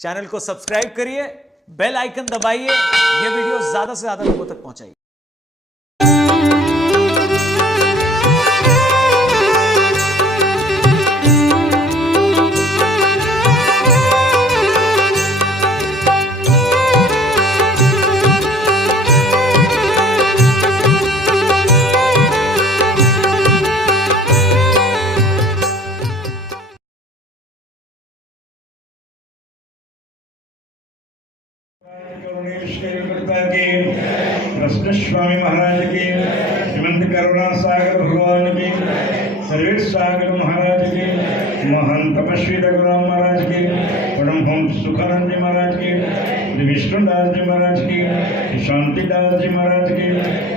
Channel को subscribe करिए, bell icon दबाइए, ये वीडियो ज्यादा से ज्यादा लोगों तक पहुंचाइए। कृष्ण स्वामी महाराज की, श्रीमंत करुणा सागर भगवान की, सर्वेश सागर महाराज की, महान तपस्वी रघुराम महाराज की, परमहंस सुखानंद जी महाराज की, श्री विष्णुदास जी महाराज की, श्री शांतिदास जी महाराज की,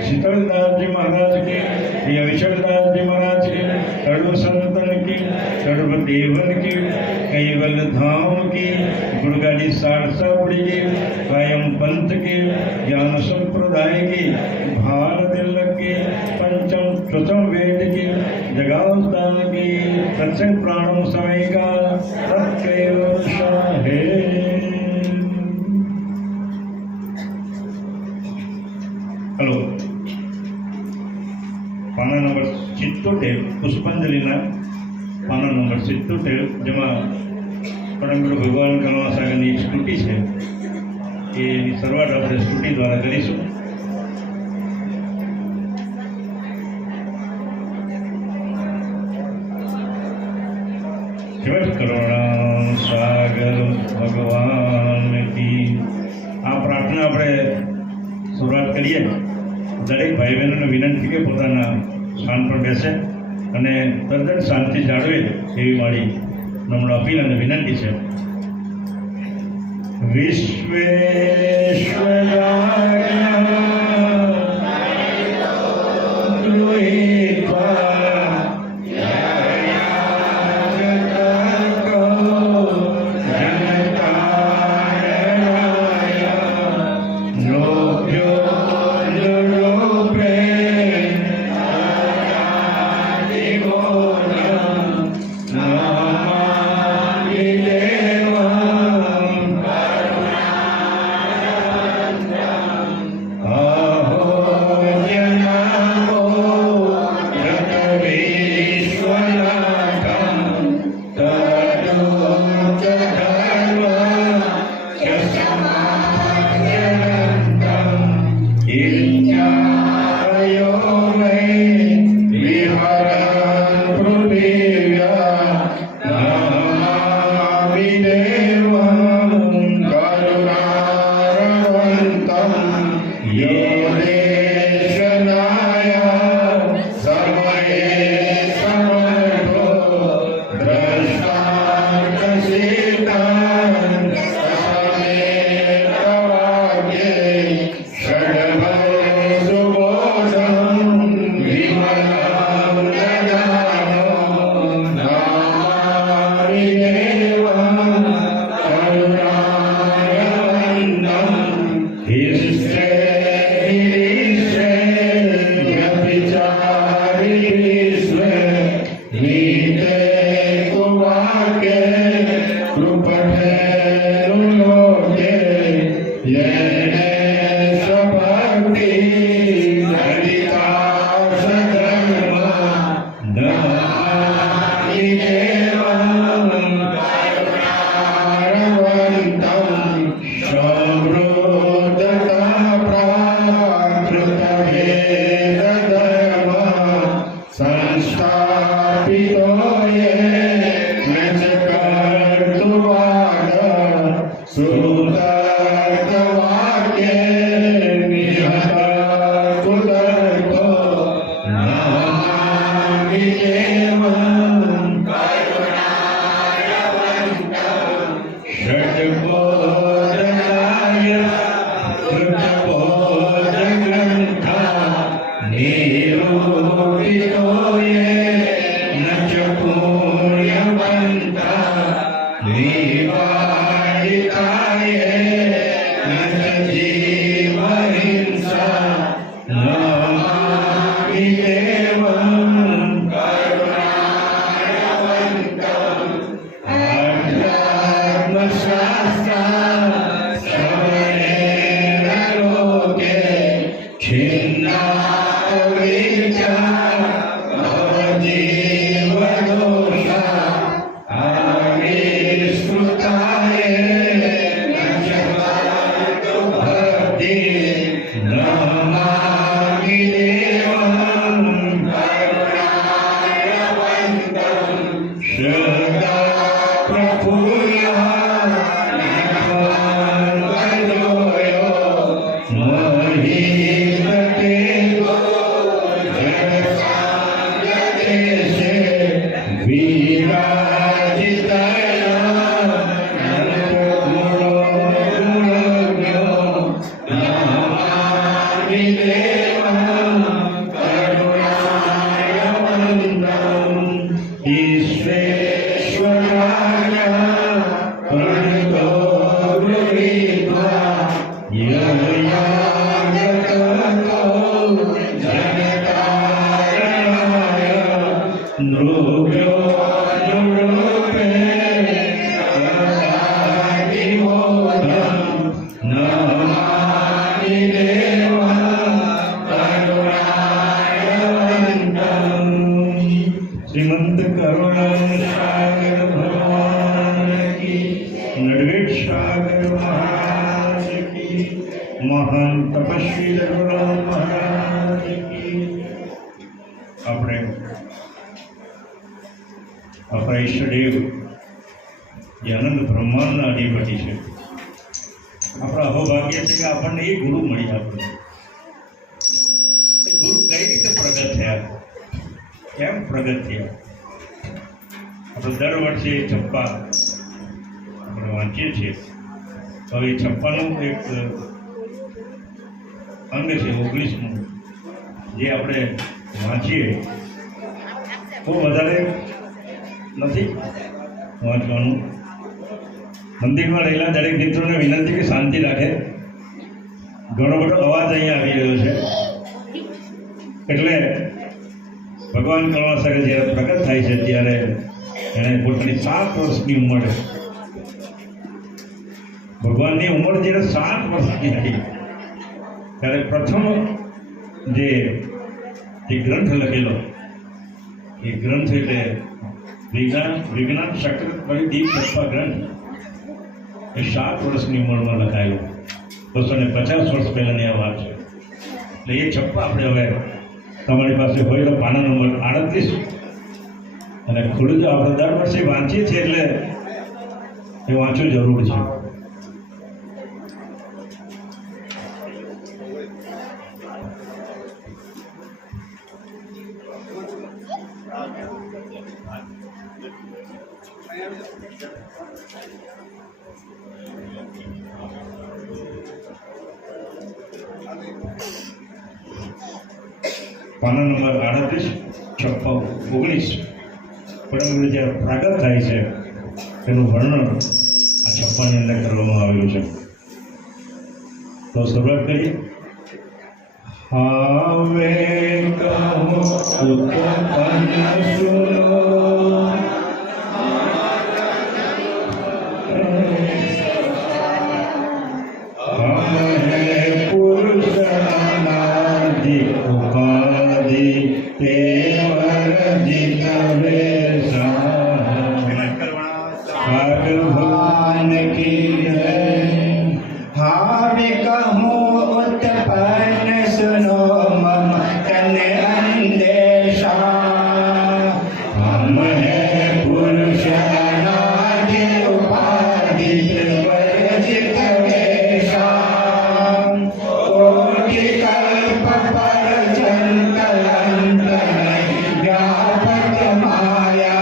शीतलदास जी महाराज की, श्री अविचलदास जी महाराज की, सर्व संतन की, सर्वदेवन की, कैवल धाम की, गुरुगाड़ी सारसापुरी की, कायम पंथ की, ज्ञान संप्रदाय की, भारत की, पंचम स्वतम वेद की, जगावतान की, सत्संग प्राणम समय का सत्य है। हेलो पाना नंबर 77 पुष्पांजलिना पाना नंबर 77 જેમાં પરમગુરુ ભગવાન કરુણા સાગરની એક સ્તુતિ છે એની શરૂઆત આપણે સ્તુતિ દ્વારા કરીશું। शिव करुणा सागर भगवान की आ प्रार्थना આપણે શરૂઆત કરીએ। દરેક ભાઈ બહેનોને વિનંતી કે પોતાના સ્થાન પર બેસે અને તદ્દન શાંતિ જાળવે એવી મારી નમ્ર અપીલ અને વિનંતી છે। Namaste Devam સદા પ્રફુલ્લા શ્રીમંત કરુણાસાગર ભગવાન કી નડવેટ સાગર મહારાજ કી મહાન તપસ્વી રઘુરામ મહારાજ કી આપણે આપણા ઈષ્ટદેવ જે અનંત બ્રહ્માંડના અધિપતિ છે આપણા અહોભાગ્ય છે કે આપણને એ ગુરુ મળી આપણને ગુરુ કઈ રીતે પ્રગટ થયા કેમ પ્રગટ થયા આપણે દર વર્ષે છપ્પા આપણે વાંચીએ છીએ તો એ છપ્પાનું એક અંગ છે 19મું જે આપણે વાંચીએ બહુ વધારે નથી વાંચવાનું મંદિરમાં રહેલા દરેક મિત્રોને વિનંતી કે શાંતિ રાખે ઘણો બધો અવાજ અહીંયા આવી રહ્યો છે એટલે ભગવાન કરુણાસાગર જ્યારે પ્રગટ થાય છે ત્યારે એણે પોતાની 7 વર્ષની ઉંમરે ભગવાનની ઉંમર જ્યારે 7 વર્ષની હતી ત્યારે પ્રથમ જે ગ્રંથ લખેલો એ ગ્રંથ એટલે વિજ્ઞાન શક્ર પરિદીપ છપ્પા ગ્રંથ એ 7 વર્ષની ઉંમરમાં લખાયેલો 250 વર્ષ પહેલાંની આ વાત છે એટલે એ છપ્પા આપણે હવે તમારી પાસે હોય તો પાના નંબર 38 અને ખુલ્લું જો આપણે દર વર્ષે વાંચીએ છીએ એટલે એ વાંચવું જરૂર છે પાના નંબર 38, 56, 19 પરંતુ જ્યારે પ્રગટ થાય છે તેનું વર્ણન આ છપ્પાની અંદર કરવામાં આવેલું છે તો શરૂઆત કરીએ હવે કહો ઉત્પન્ન સુનો भगवान की हावे कहूँ उत्पन्न सुनो मम तन अंदेशा हम है पुरुष अनादि उपाधि वर्जित वेशा कोटि कल्प पर चंचल अंत व्यापक माया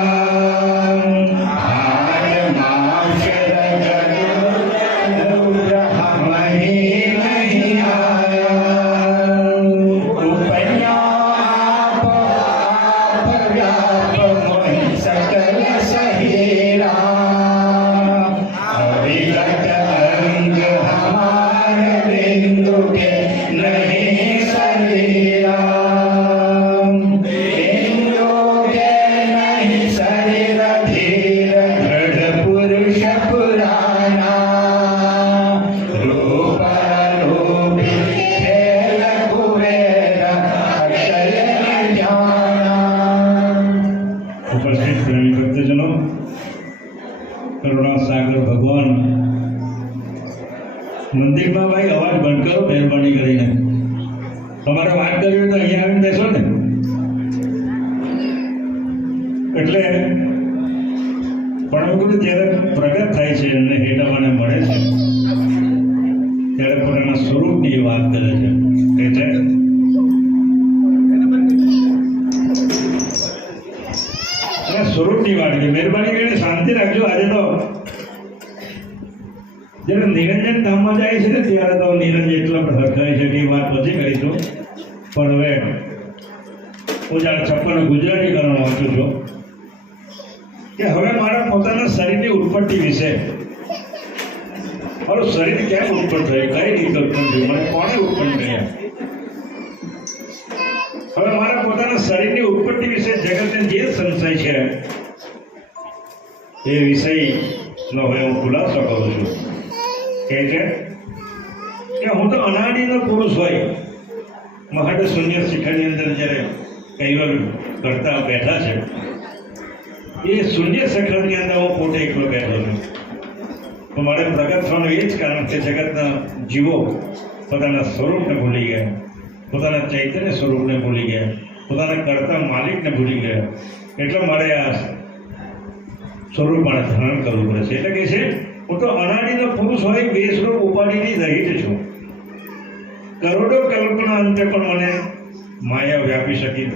કરુણાસાગર ભગવાન મંદિરમાં ભાઈ અવાજ બંધ કરો મહેરબાની કરીને તમારે વાત કરવી હોય તો અહીંયા આવીને બેસો ને એટલે પણ ગુરુ જ્યારે પ્રગટ થાય છે અને હેઠા મને મળે છે ત્યારે પોતાના સ્વરૂપની વાત કરે છે કે છે સ્વરૂપની વાત કરી મહેરબાની કરીને શાંતિ રાખજો. આજે તો જ્યારે નિરંજન ધામમાં જાય છે ને ત્યારે તો નિરંજન એટલા પર હરખાય છે કે એ વાત પછી કરીશું. પણ હવે હું જ્યારે 56 ગુજરાતીકરણ વાંચું છું કે હવે મારા પોતાના શરીરની ઉત્પત્તિ વિશે, મારું શરીર કેમ ઉત્પન્ન થયું, કઈ રીતે ઉત્પન્ન થયું, મને કોણે ઉત્પન્ન કર્યા, હવે મારા પોતાના શરીરની ઉત્પત્તિ વિશે જગતને જે સંશય છે એ વિષયનો હવે હું ખુલાસો કરું છું. કે હું તો અનાદિનો પુરુષ હોય મહાડ શૂન્ય શિખરની અંદર જ્યારે કૈવલ કરતા બેઠા છે એ શૂન્ય શિખરની અંદર હું પોતે એકલો બેઠો છું. તો મારે પ્રગટ થવાનું એ જ કારણ કે જગતના જીવો પોતાના સ્વરૂપને ભૂલી ગયા, પોતાના ચૈતન્ય સ્વરૂપને ભૂલી ગયા, પોતાના કરતા માલિકને ભૂલી ગયા. એટલે મારે આ સ્વરૂપ મારે ધારણ કરવું પડે છે. એટલે કે છે હું તો અનાદિનો પુરુષ હોય બેસરૂપ ઉપાધિથી રહિત છું. કરોડો કલ્પના અંતે પણ મને માયા વ્યાપી શકી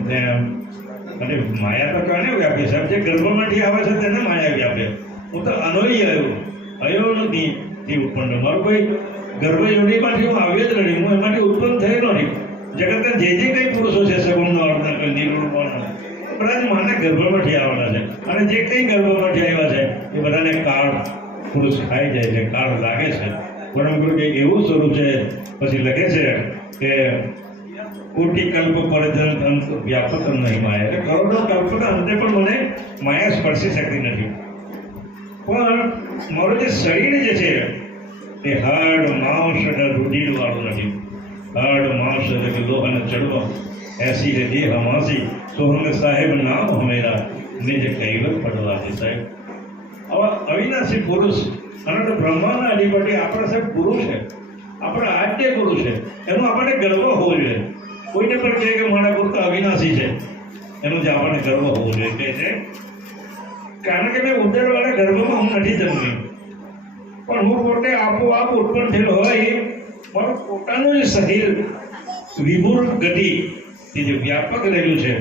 અને માયા તો કાને વ્યાપી સાહેબ, જે ગર્ભમાંથી આવે છે તેને માયા વ્યાપે. હું તો અનોય અયો નથી તે ઉત્પન્ન. મારું કોઈ ગર્ભયોનીમાંથી હું આવ્યો જ નથી, હું એમાંથી ઉત્પન્ન થયેલો નથી. જગતના જે કંઈ પુરુષો છે સગુણનો અર્થ કોઈ નિરૂપણનો બધા જ માના ગર્ભમાંથી આવવાના છે. અને જે કંઈ ગર્ભમાંથી આવ્યા છે એ બધાને કાળ પુરુષ ખાઈ જાય છે, કાળ લાગે છે. પરંતુ કે એવું સ્વરૂપ છે પછી લખે છે કે કોટી કલ્પ પર્યંત વ્યાપક નહીં માયા, એટલે કરોડો કલ્પના અંતે પણ મને માયા સ્પર્શી શકતી નથી. પણ મારું જે શરીર જે છે એ હાડ માંસ અને રુધિર વાળું નથી. હાડ માંસ એટલે લોહ અને ચડવો એસી છે દેહ હમાસી સોહંગ સાહેબ નામ હમેરા નિજ કૈવલ પડવાથી સાહેબ. આવા અવિનાશી પુરુષ અનંત બ્રહ્માના અધિપતિ આપણા સાહેબ ગુરુ છે, આપણા આદ્ય ગુરુ છે. એનું આપણને ગર્વ હોવો જોઈએ. કોઈને પણ કહે કે મારા ગુરુ તો અવિનાશી છે એનું જ આપણને ગર્વ હોવો જોઈએ. કે છે કારણ કે મેં ઉદરવાળા ગર્ભમાં હું નથી જન્મી, પણ હું પોતે આપોઆપ ઉત્પન્ન થયેલો હોય. મારું પોતાનું જે શરીર વિભુર ગતિ જે વ્યાપક રહેલું છે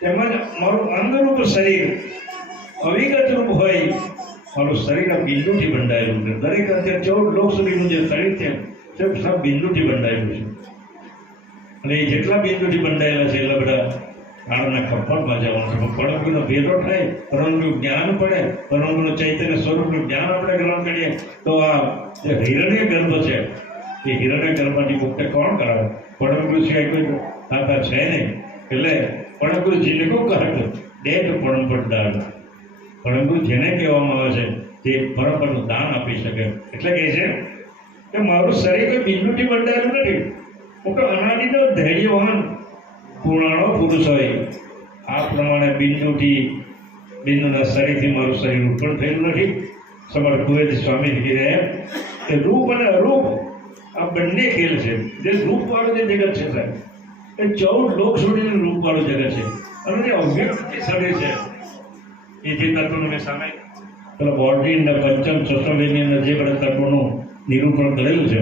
તેમજ મારું અંગરૂપ શરીર અવિગત રૂપ હોય. મારું શરીર આ બિંદુથી બંધાયેલું છે. દરેક અત્યારે 14 લોક સુધીનું જે શરીર છે તે સબ બિંદુથી બંધાયેલું છે. અને એ જેટલા બિંદુથી બંધાયેલા છે એટલા બધા કાળના ખપ્પરમાં જવાનું છે. પરમગુનો ભેદો થાય, પરમગુનું જ્ઞાન પડે, પરમગુનું ચૈતન્ય સ્વરૂપનું જ્ઞાન આપણે ગ્રહણ કરીએ તો આ જે હિરણ્ય ગર્ભ છે એ હિરણ્ય ગર્ભમાંથી મુક્ત કોણ કરાવે? પરમગુરુ સિવાય કોઈ દાતા છે નહીં. એટલે પરમગુરુ જીને કહું કહે દેહ પરમપદ દાન. પરમગુરુ જેને કહેવામાં આવે છે તે પરમપદનું દાન આપી શકે. એટલે કહે છે કે મારું શરીર કોઈ બિંદુથી બંધાયેલું નથી. હું તો અનાદિનો ધૈર્યવાન પુરાણો પુરુષ હોય. આ પ્રમાણે બિંદુના શરીરથી મારું શરીર ઉત્પન્ન થયેલું નથી. સમર્થ કુવેજી સ્વામી કહી રહ્યા કે રૂપ અને અરૂપ આ બંને ખેલ છે. જે રૂપવાળું જે જગત છે સાહેબ એ 14 લોક સુધીનું રૂપવાળું જગત છે. અને જે અવ્યક્ત શરીર છે એ જે તત્વોનું મેં સામે પેલા બોર્ડની અંદર પંચમ ચતુર્વેદની અંદર જે બધા તત્વોનું નિરૂપણ કરેલું છે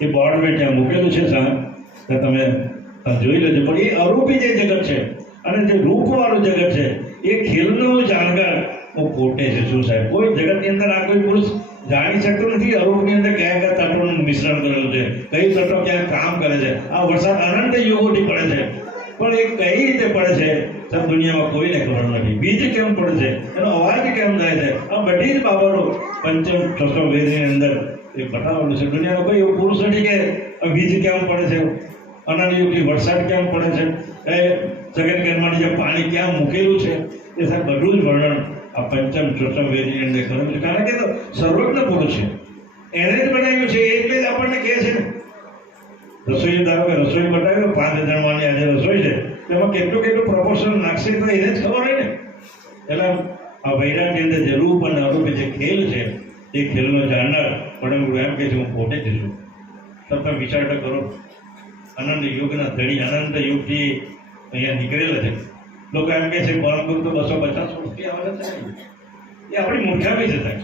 એ બોર્ડ મેં ત્યાં મૂકેલું છે સાહેબ, તમે જોઈ લેજો. પણ એ અરૂપી જે જગત છે અને જે રૂપવાળું જગત છે એ ખેલનો જાણકાર હું પોતે છે. શું સાહેબ કોઈ જગતની અંદર આ કોઈ પુરુષ જાણી શકતો નથી અરૂપની અંદર કયા કયા તત્વોનું મિશ્રણ કરેલું છે, કઈ તત્વ ક્યાં કામ કરે છે. આ વરસાદ અનંત યુગોથી પડે છે પણ એ કઈ રીતે પડે છે સબ દુનિયામાં કોઈને ખબર નથી. બીજ કેમ પડે છે, એનો અવાજ કેમ થાય છે, આ બધી જ બાબતો પંચમ છસો વેદની અંદર એ બતાવેલું છે. દુનિયાનો કોઈ એવો પુરુષ નથી કે બીજ કેમ પડે છે, અનાદિયુગથી વરસાદ કેમ પડે છે, એ જગત કર્મની જે પાણી ક્યાં મૂકેલું છે એ સાહેબ બધું જ વર્ણન આ પંચમ છસો વેદની અંદર કરેલું છે. કારણ કે તો સર્વજ્ઞ પુરુષ છે, એને જ બનાવ્યું છે. એટલે જ આપણને કહે છે રસોઈ ધારો કે રસોઈ બતાવ્યો 5000 માની આજે રસોઈ છે એમાં કેટલું પ્રપોર્શન નાખશે તો એને જ ખબર હોય ને. એટલે આ વૈરાગની અંદર જે રૂપ અને અરૂપ જે ખેલ છે એ ખેલનો જાણનાર પરમગુરુ એમ કહે છે હું પોતે જ છું. તમે વિચાર તો કરો, અનંત યુગના ધડી અનંત યુગથી અહીંયા નીકળેલા છે. લોકો એમ કહે છે પરમગુરુ તો 250 વર્ષથી આવેલા છે. એ આપણી મૂર્ખામી જ થાય.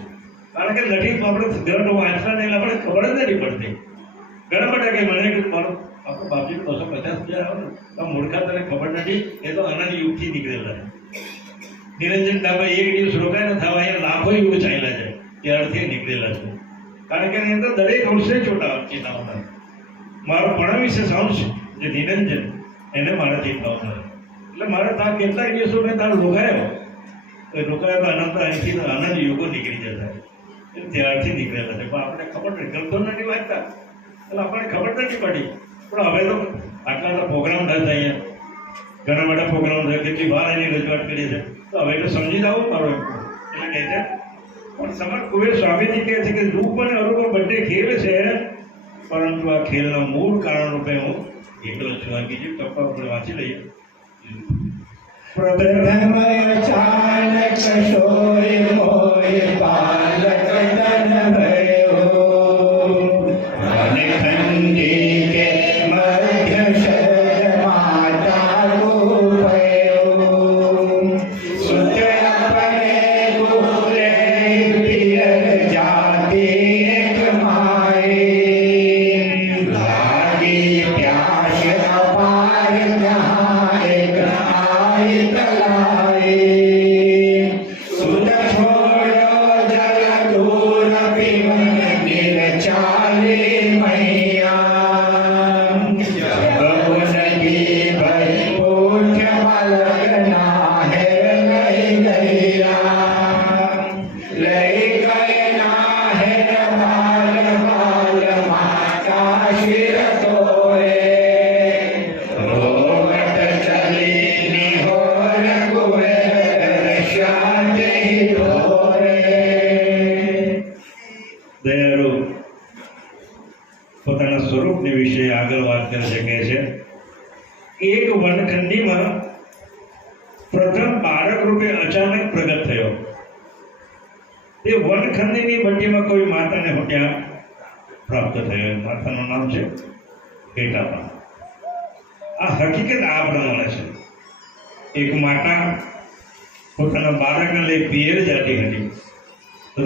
કારણ કે નથી આપણે ગ્રંથ વાંચતા નહીં આપણે ખબર જ નથી પડતી. ઘણા બધા કે મને મારો આપણો બાપજી 250,000 આવે ને તો મૂર્ખા તને ખબર નથી, એ તો અનંત યુગથી નીકળેલા છે. નિરંજન ધાબા એક દિવસ રોકાય ને થવા અહીંયા લાખો યુગ ચાલ્યા છે ત્યારથી નીકળેલા છે. કારણ કે એની અંદર દરેક વર્ષે ચેતાવતા મારો પણ વિશે સાઉન્ડ છે જે નિરંજન એને મારા ચેતાવતા એટલે મારે ત્યાં કેટલાક દિવસો મેં તારો રોકાયો તો અનંત અહીંથી અનંત યુગો નીકળી જતા એ ત્યારથી નીકળેલા છે. પણ આપણે ખબર નથી, ગ્રંથો નથી વાંચતા એટલે આપણને ખબર નથી પડી. પણ હવે તો આટલા પ્રોગ્રામ થતા અહીંયા ઘણા બધા પ્રોગ્રામ થાય, કેટલી વાર એની રજૂઆત કરી છે તો હવે તો સમજી જાઓ મારો એટલે કહે છે. પણ સમર્થ કુબેર સ્વામીજી કહે છે કે રૂપ અને અરૂપ બંને ખેલ છે, પરંતુ આ ખેલના મૂળ કારણ રૂપે હું એકલો છું. આ બીજી ટપ્પા આપણે વાંચી લઈએ. પ્રથમ અચાનક શોય મોય બાલક તન ભયો અને ખંડી કે મધ્ય શબ્દ માતા કો ભયો સુત अपने गुरे पियर जाति एक माए लागी प्यास अपार जहाँ एक आए तलाए सुत छोड़ो जल दूर पिवन निरचाले मैया उनकी भई पूछ मलगना है लई गए ना है बाल बाल माता शिर तोए रोमत चली निहोर कुबेर शांति तोरे. દયાળુ પોતાના સ્વરૂપની વિશે આગળ વાત કરે છે. કહે છે એક વનખંડીમાં પ્રથમ બાળક રૂપે અચાનક પ્રગટ થયો. એ વનખંડીની ભટ્ટીમાં કોઈ માતાને ત્યાં પ્રાપ્ત થયો. માતાનું નામ છે પેટાબા. આ હકીકત આ પ્રમાણે છે. એક માતા પોતાના બાળકને લઈ પિયર જતી હતી.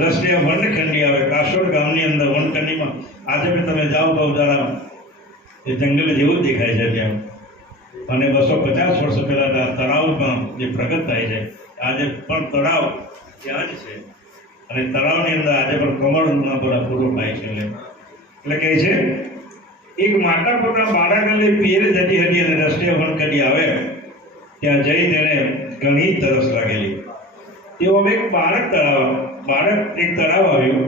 રસ્તે વનખંડી આવે. કાસોડ ગામની અંદર વનખંડીમાં આજે બી તમે જાઓ તો જરા એ જંગલ જેવું જ દેખાય છે ત્યાં. અને 250 વર્ષ પહેલા તળાવ પણ જે પ્રગટ થાય છે આજે પણ તળાવ ત્યાં જ છે. અને તળાવની અંદર આજે પણ કમળના બધા ફૂલો થાય છે. એટલે કહે છે એક માતા પોતાના બાળકને લઈ પિયર જતી હતી અને રસ્તે વનખંડી આવે ત્યાં જઈ તેને ઘણી તરસ લાગેલી. તેઓ એક બાળક એક તળાવ આવ્યું.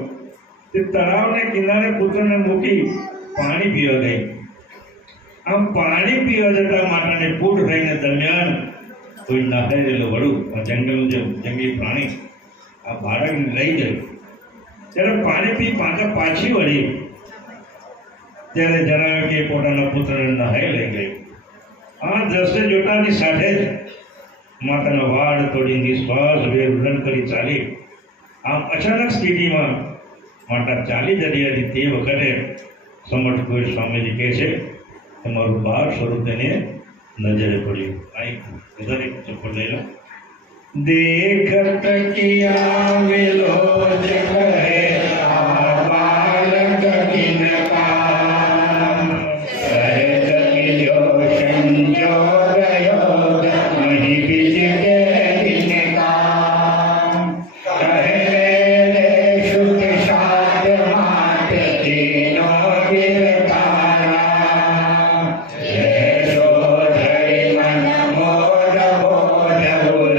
તે તળાવને કિનારે પુત્રને મૂકી પાણી પીવા ગઈ. આમ પાણી પીવા જતા માતાને પૂર થઈને દરમિયાન કોઈ નાખેલું વડું જંગલનું જે જંગલી પ્રાણી આ બાળકને લઈ ગયું. ત્યારે પાણી પી પાછી વળી ત્યારે જણાવ્યું કે પોતાના પુત્રને નહાઈ લઈ ગઈ. આ દ્રશ્ય જોતાની સાથે જ માતાના વાળ તોડી નિશ્વાસ વેરુલન કરી ચાલી. આમ અચાનક સ્થિતિમાં માતા ચાલી જતી હતી. તે વખતે સમર્થ કુબેર સ્વામીજી કહે છે તમારું બાળ સ્વરૂપ તેને નજરે પડ્યું. આ એક દરેક ચપ્પલ લઈ લો. देखत किया विलोच कहे बालक किनका सहज मिल्यो संजोग वहीं बीज के दिनका कहे रे शुद्ध शाद मात तीनो गिरतारा यशोधरी मन मोद बोध बोल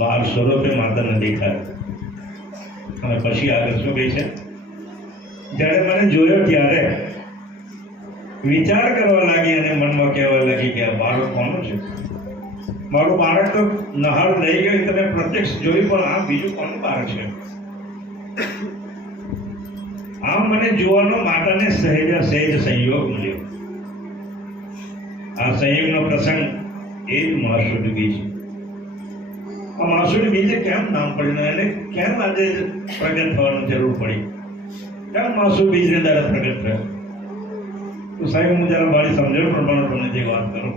બાળ સ્વરૂપે માતાને દેખાય. અને પછી આગળ શું કહે છે? જ્યારે મને જોયો ત્યારે વિચાર કરવા લાગી અને મનમાં કહેવા લાગી કે આ બાળક કોનું છે? મારું બાળક તો નહાળ લઈ ગયું, તમે પ્રત્યક્ષ જોયું, પણ આ બીજું કોનું બાળક છે? આમ મને જોવાનો માતાને સહેજ સંયોગ મળ્યો. આ સંયોગનો પ્રસંગ એ જ મહાસુદ બીજ. આ મહાસુદ બીજે કેમ નામ પડ્યું અને કેમ આજે પ્રગટ થવાની જરૂર પડી? કેમ મહાસુદ બીજને દ્વારા પ્રગટ થયા? તો સાહેબ, હું જરા મારી સમજણ પ્રમાણે તમને જે વાત કરું,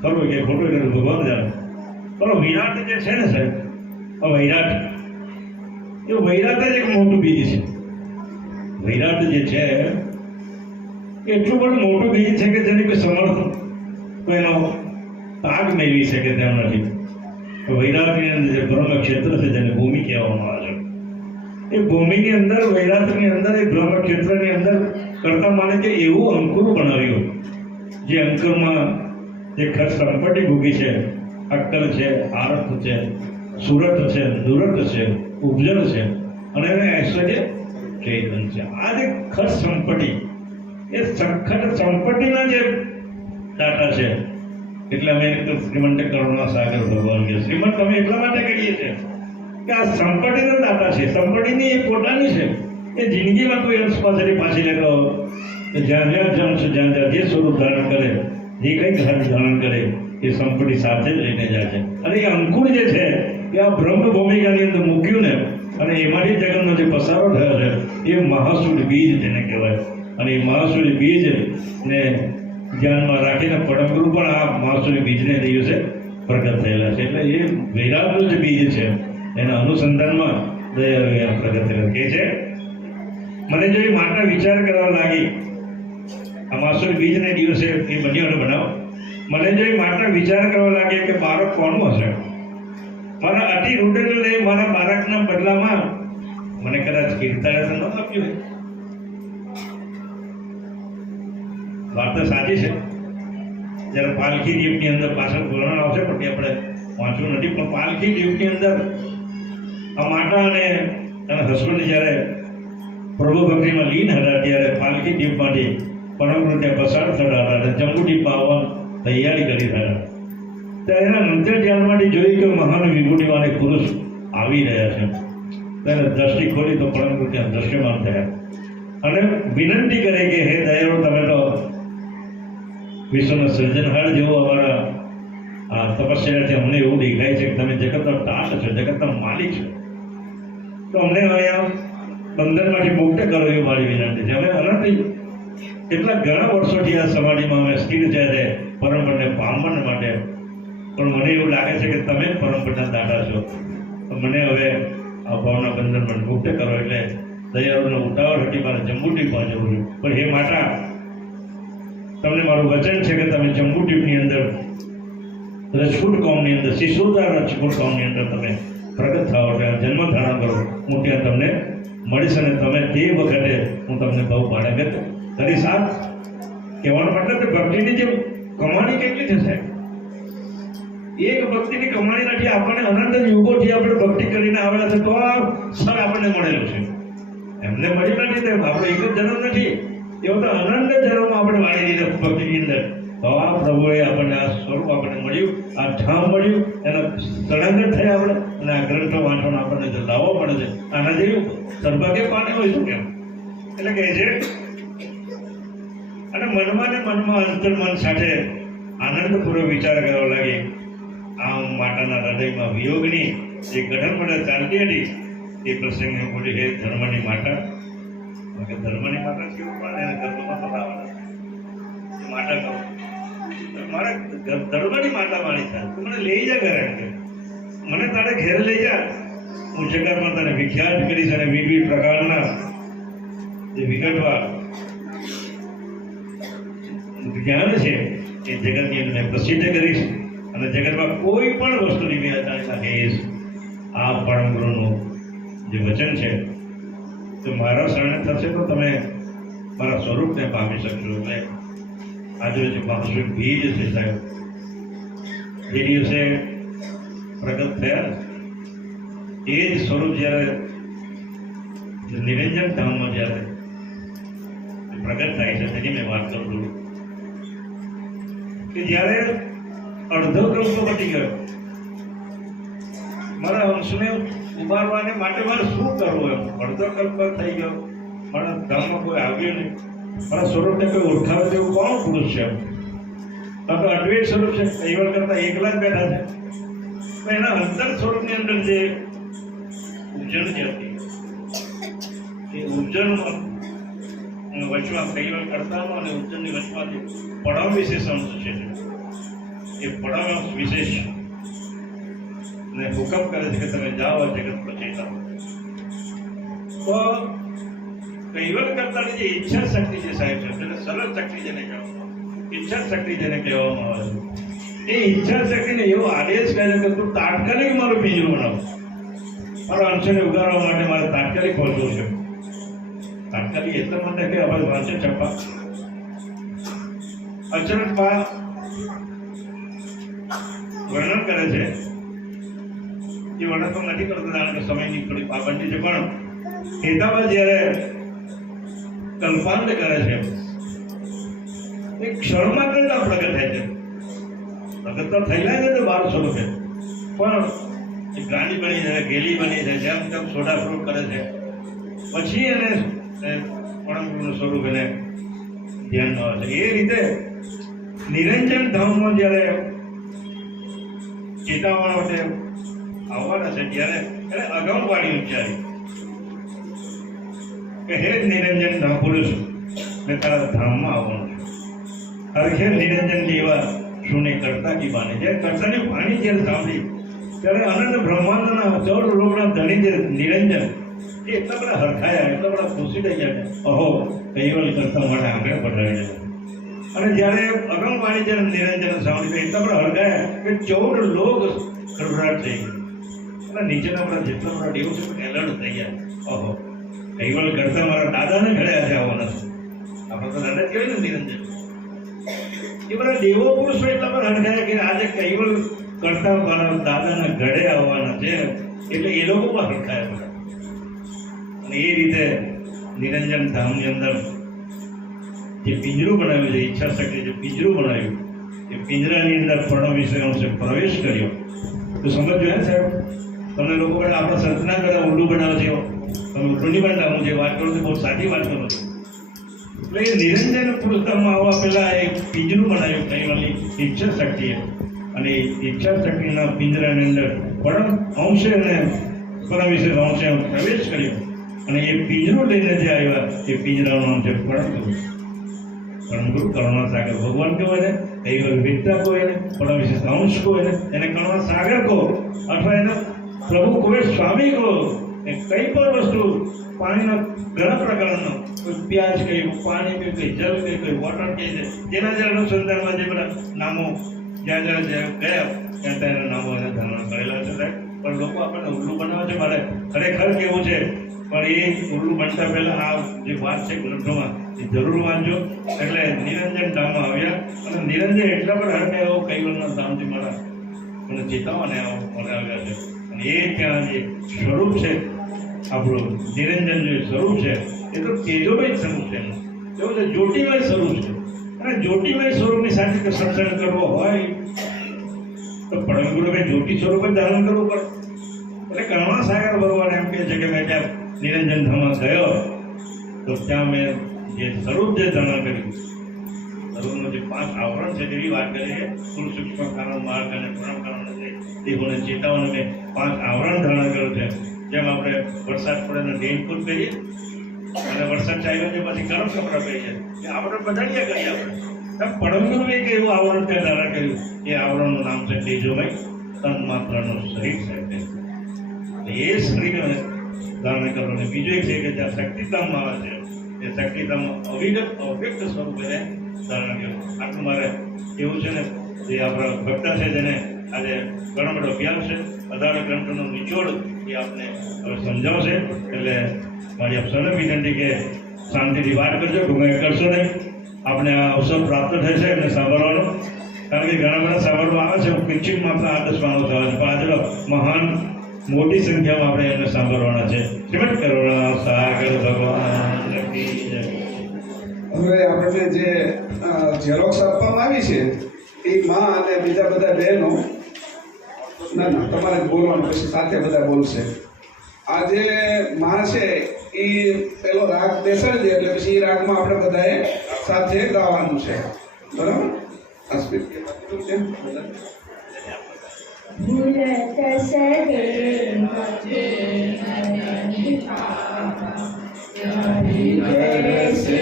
ખરું કે ખોટું એટલે ભગવાન જાણે. પણ વિરાટ જે છે ને સાહેબ, આ વૈરાટ, એ વૈરાટ જ એક મોટું બીજ છે. વૈરાટ જે છે એટલું બધું મોટું બીજ છે કે જેની કોઈ સમર્થ કોઈનો તાગ મેળવી શકે તેમ નથી. વૈરાટની અંદર જે બ્રહ્મ ક્ષેત્ર છે, જેને ભૂમિ કહેવામાં આવે છે, એ ભૂમિની અંદર, વૈરાટની અંદર, એ બ્રહ્મ ક્ષેત્રની અંદર કરતા માને કે એવું અંકુર બનાવ્યું, જે અંકુરમાં જે ખર્ચ સંપત્તિ ભૂગી છે, અક્કલ છે, આરથ છે, સુરત છે, દુરત છે, ઉપજલ છે, અને એને ઐશ્વર્ય ચૈતન છે. આ જે ખર્ચ સંપત્તિ, એ ખર્ચ સંપત્તિના જે દાતા છે. એટલે અમે શ્રીમંત કરુણા સાગર ભગવાન કે શ્રીમંત અમે એટલા માટે કહીએ છીએ કે આ સંપત્તિના દાતા છે. સંપત્તિની એ પોતાની છે. એ જિંદગીમાં કોઈ અંશ પાછળથી પાછી લેતો જ્યાં જ્યાં જન્મ છે, જ્યાં જ્યાં જે સ્વરૂપ ધારણ કરે, જે કંઈ ધારણ કરે, એ સંપત્તિ સાથે જ લઈને જાય છે. અને એ અંકુર જે છે એ આ બ્રહ્મ ભૂમિકાની અંદર મૂક્યું ને, અને એમાંથી જગતનો જે પસારો થયો છે, એ મહાસુદ બીજ જેને કહેવાય. અને એ મહાસુદ બીજને ધ્યાનમાં રાખીને પરમગુરુ પણ આ મહાસુદ બીજને દિવસે પ્રગટ થયેલા છે. એટલે એ વૈરાગનું જે બીજ છે એના અનુસંધાનમાં દયા પ્રગટ થયેલા કે છે. મને જો એ માતા વિચાર કરવા લાગી, આ મહાસુદ બીજને દિવસે એ બન્યો બનાવો, મને જો એ માતા વિચાર કરવા લાગી કે બાળક કોનું હશે? મારા અતિ રૂઢને લઈ મારા બાળકના બદલામાં મને કદાચ કીર્તાને ન આપ્યું. વાત તો સાચી છે. જ્યારે પાલખી દીપની અંદર પાછળ વર્ણન આવશે, પણ તે આપણે વાંચવું નથી. પણ પાલખી દીપની અંદર આ માતા અને હસબન્ડ જ્યારે પ્રભુ ભક્તિમાં લીન હતા, ત્યારે પાલખી દીપમાંથી પરમગુરુ ત્યાં પસાર થતા હતા અને જંબુદીપ આવવા તૈયારી કરી રહ્યા. ત્યારે એના અંતર ધ્યાનમાંથી જોયું કે મહાન વિભૂતિવાળી પુરુષ આવી રહ્યા છે. ત્યારે દ્રષ્ટિ ખોલી તો પરમગુરુ ત્યાં દ્રશ્યમાન થયા અને વિનંતી કરે કે હે દયાળુ, તમે તો વિશ્વના સર્જનહાર જેવો અમારા આ તપસ્યાથી અમને એવું દેખાય છે કે તમે જગતનો તાત છો, જગતના માલિક છો, તો અમને અહીંયા બંધનમાંથી મુક્ત કરો એવી મારી વિનંતી છે. અમે અનંત કેટલા ઘણા વર્ષોથી આ સમાધિમાં અમે સ્થિર થયા છે પરમપદને પામવા માટે, પણ મને એવું લાગે છે કે તમે જ પરમપદના દાતા છો. તો મને હવે આ ભાવના બંધનમાંથી મુક્ત કરો. એટલે દયાળુનો ઉતાવળ હતી, મારે જંબુદીપ જવું છું. પણ હે માતા, તમને મારું વચન છે કે તમે જંબુદીપની અંદર, રજપૂત કોમની અંદર, શિશોદાર રજપૂત કોમની અંદર તમે પ્રગટ થાઓ, ત્યાં જન્મ ધારણ કરો. હું ત્યાં તમને મળીશ અને તમે તે વખતે હું તમને બહુ બાળગત કરી સાથ. કહેવાનો મતલબ કે ભક્તિની જે કમાણી કેટલી છે સાહેબ, એક ભક્તિની કમાણી નથી. આપણને અનંત યુગોથી આપણે ભક્તિ કરીને આવેલા છે, તો આ સર આપણને મળેલું છે. એમને મળ્યું નથી, આપણો એક જ જન્મ નથી, એવો તો અનંત જન્મ આપણે વાળી દીધા ભક્તિની અંદર. તો આ પ્રભુએ આપણને આ સ્વરૂપ આપણને મળ્યું, આ ધામ મળ્યું, એના તળાંગત થયા આપણે, અને આ ગ્રંથો વાંચવાનો આપણને જે લાવવો પડે છે, આના જેવું સદભાગ્ય પાને હોય શું કેમ? એટલે કહે છે, અને મનમાં ને મનમાં અંતર્મન સાથે આનંદપૂર્વક વિચાર કરવા લાગી. આમ માતાના હૃદયમાં વિયોગની જે ગઢનપડા ચાલતી હતી, એ પ્રસંગને બોલી, હે ધર્મની માતા. ધર્મની માતા કેવું પણ એને ગર્ભમાં પતાવવાના માતા કહું, મારે ધર્મની માતા મારી થાય, તું મને લઈ જા ઘરે, મને તારે ઘેર લઈ જા. હું જગતમાં તને વિખ્યાત કરીશ અને વિવિધ પ્રકારના જે વિગતવાર જ્ઞાન છે એ જગતની અંદર પ્રસિદ્ધ કરીશ, અને જગતમાં કોઈ પણ વસ્તુની મેં અચાનક કહીશ. આ પરમગુરુનું જે વચન છે, તો મારા શરણે થશે તો તમે મારા સ્વરૂપને પામી શકશો. એટલે આજે જે મહાસુદ બીજ છે સાહેબ, એ દિવસે પ્રગટ થયા. એ જ સ્વરૂપ જ્યારે નિરંજન ધામમાં જ્યારે પ્રગટ થાય છે તેની મેં વાત કરું છું કે જ્યારે અડધો ક્રમ તો પતી ગયો, મારા અંશને ઉભારવાને માટે મારે શું કરવું? એમ અડધો ક્રમ પર થઈ ગયો, મારા ધામમાં કોઈ આવ્યું નહીં, મારા સ્વરૂપને કોઈ ઓળખાવે તેવું કોણ પુરુષ છે? આ તો અદ્વૈત સ્વરૂપ છે, કૈવલ કરતા એકલા જ બેઠા છે. તો એના અંતર સ્વરૂપની અંદર જે ઉજ્જણ જે હતી એ ઉજ્જણમાં વચમાં કૈવલ કરતાનો અને ઉજ્જણની વચમાંથી પડમ વિશેષ અંશ છે. એ પડમ વિશેષ ને હુકમ કરે છે કે તમે જાઓ જગત પ્રચેતા. તો કૈવલ કરતાની જે ઈચ્છા શક્તિ છે સાહેબ છે, એટલે સરળ શક્તિ જેને કહેવામાં, ઈચ્છા શક્તિ જેને કહેવામાં આવે છે, એ ઈચ્છા શક્તિને એવો આદેશ કરે કે તું તાત્કાલિક મારું પિંજરું બનાવ, મારા અંશને ઉગાડવા માટે મારે તાત્કાલિક પહોંચવું છે. તાત્કાલિક એટલા માટે કે આપણે વાંચે ચપ્પા અચરણમાં વર્ણન કરે છે. એ વર્ણન તો નથી કરતો કારણ કે સમયની થોડી પાબંદી છે, પણ હેતામાં જ્યારે કલ્પાંત કરે છે એ ક્ષણમાં કરતા પ્રગટ થાય છે. પ્રગટ તો થયેલા છે તો 12 સ્વરૂપે, પણ એ ગાંડી બની જાય, ગેલી બની જાય, જેમ તેમ સોડા ફ્રૂટ કરે છે, પછી એને પરમગુરુનું સ્વરૂપ એને ધ્યાનમાં આવે છે. એ રીતે નિરંજન ધામમાં જ્યારે ચેતાવવા માટે આવવાના છે ત્યારે એને અગાઉ વાણી ઉચ્ચારી કે હે નિરંજન ધામ પુરુષ, મેં તારા ધામમાં આવવાનું છું. હરખેર નિરંજન જેવા શુને કરતા કી બાને. જ્યારે કરતાની વાણી જ્યારે સાંભળી ત્યારે અનંત બ્રહ્માંડના 14 લોકના ધણી જે નિરંજન એ એટલા બધા હરખાયા, એટલા બધા ખુશી થઈ ગયા, અહો કૈવલ કરતા મને આગળ પધારી જાય. અને જ્યારે અગમ વાણી જ્યારે નિરંજન સાંભળી એટલા બધા હરખાયા કે 14 લોક ખડભડાટ થઈ ગયા. અને નીચેના બધા જેટલા બધા દેવો છે એલર્ટ થઈ ગયા, અહો કૈવલ કરતા મારા દાદાને ઘડ્યા છે આવવાના છે. આપણે તો દાદા કહેવાય ને નિરંજન. એ બધા દેવો પુરુષો એટલા પર હરખાયા કે આજે કૈવલ કરતા મારા દાદાના ઘડે આવવાના છે, એટલે એ લોકો પણ હરખાયા બધા. અને એ રીતે નિરંજન ધામની અંદર જે પિંજરું બનાવ્યું છે, ઈચ્છા શક્તિ જે પિંજરું બનાવ્યું, એ પિંજરાની અંદર પરમ વિષય પ્રવેશ કર્યો. તો સમજો હે સાહેબ, તમને લોકો બધા આપણા સંતના કરે ઊંડું બનાવે છે, તમે ઊંડું નહીં બનાવું જે વાત કરું છું બહુ સાચી વાત કરું છું. એટલે એ નિરંજન પુરુષધામમાં આવવા પહેલા એ પિંજરું બનાવ્યું કૈવલની ઈચ્છા શક્તિએ, અને ઈચ્છા શક્તિના પિંજરાની અંદર પરમ અંશે અને પરમ વિશે અંશે પ્રવેશ કર્યો. અને એ પિંજરું લઈને જે આવ્યા એ પિંજરાનું નામ છે પરમગુરુ. પરમગુરુ કરુણા સાગર ભગવાન કહો એને, કૈવલ વિદ્યા કહો એને, પરમ વિશેષ અંશ કહો એને કરુણા સાગર કહો, અથવા એને પ્રભુ કહો, સ્વામી કહો. એ કઈ પણ વસ્તુ પાણીના ઘણા પ્રકારનો, કોઈ પ્યાજ કહ્યું, પાણી કહ્યું, કોઈ જલ કહ્યું, કોઈ વોટર કહે છે, જેના જે અનુસંધાનમાં જે બધા નામો જ્યાં જ્યાં ગયા ત્યાં ત્યાં નામો એને ધારણ કરેલા છે સાહેબ. પણ લોકો આપણને ઉલ્લુ બનાવે છે. મારે ખરેખર કેવું છે, પણ એ ઉલ્લુ બનતા પહેલા આ જે વાત છે ગ્રંથોમાં એ જરૂર વાંચજો. એટલે નિરંજન ધામમાં આવ્યા અને નિરંજન એટલા પર હરને એવો કૈવલના ધામથી મારા મને ચેતાવવાને મને આવ્યા છે. અને એ ત્યાં જે સ્વરૂપ છે આપણું નિરંજન જે સ્વરૂપ છે એ તો તેજોમય સ્વરૂપ છે, એવું છે જ્યોતિમય સ્વરૂપ છે. અને જ્યોતિમય સ્વરૂપની સાથે સત્સંગ કરવો હોય તો પરમગુરુ જ્યોતિ સ્વરૂપ જ ધારણ કરવું પડે. એટલે કરુણા સાગર ભગવાન એમ કહે છે કે મેં ત્યાં નિરંજન ધામમાં ગયો તો ત્યાં મેં જે સ્વરૂપ જે ધારણ કર્યું, સ્વરૂપનું જે 5 આવરણ છે તેવી વાત કરી છે. સ્થૂળ સૂક્ષ્મ કારણ, માર્ગ અને પરમ કારણ છે તે મને ચેતાવવાનું મેં 5 આવરણ ધારણ કર્યું છે. જેમ આપણે વરસાદ પડે ને રેનકોટ પહેરીએ અને વરસાદ ચાલ્યો છે પછી ગરમ કપડાં પહેરીએ, એ આપણે બધાડિયા કરીએ. આપણે પરમગુરુએ એક એવું આવરણ ત્યાં ધારણ કર્યું, એ આવરણનું નામ છે તેજોમય તન્માત્રનું શરીર છે. એ શરીરને ધારણ કરવાનું. બીજું એક છે કે જ્યાં શક્તિધામમાં આવે છે એ શક્તિધામમાં અવ્યક્ત સ્વરૂપે ધારણ કર્યું. આટલું મારે એવું છે ને જે આપણા ભક્તા છે જેને આજે ઘણો બધો અભ્યાસ છે, 18 ગ્રંથોનો નિચોડ એ આપને હવે સમજાવશે. એટલે મારી આપ સૌને વિનંતી કે શાંતિથી વાત કરજો, ગુમાય કરશો નહીં. આપણે આ અવસર પ્રાપ્ત થશે એમને સાંભળવાનો, કારણ કે ઘણા બધા સાંભળવા આવે છે. હું કિંચિત માત્ર આદર્શવાનો થવા છે, પણ આજે મહાન મોટી સંખ્યામાં આપણે એમને સાંભળવાના છે. શ્રીમદ કરુણા સાગર ભગવાન કી જય. હવે આપણને જે ઝેરોક્સ આપવામાં આવી છે એ માં અને બીજા બધા બહેનો ના ના તમારે જ બોલવાનું, પછી સાથે બધા બોલશે. આ જે માં છે એ પેલો રાગ બેસાડી દે એટલે પછી એ રાગમાં આપણે બધાએ સાથે ગાવાનું છે. બરાબર? આ સ્પીડ છે ભૂલત સદે से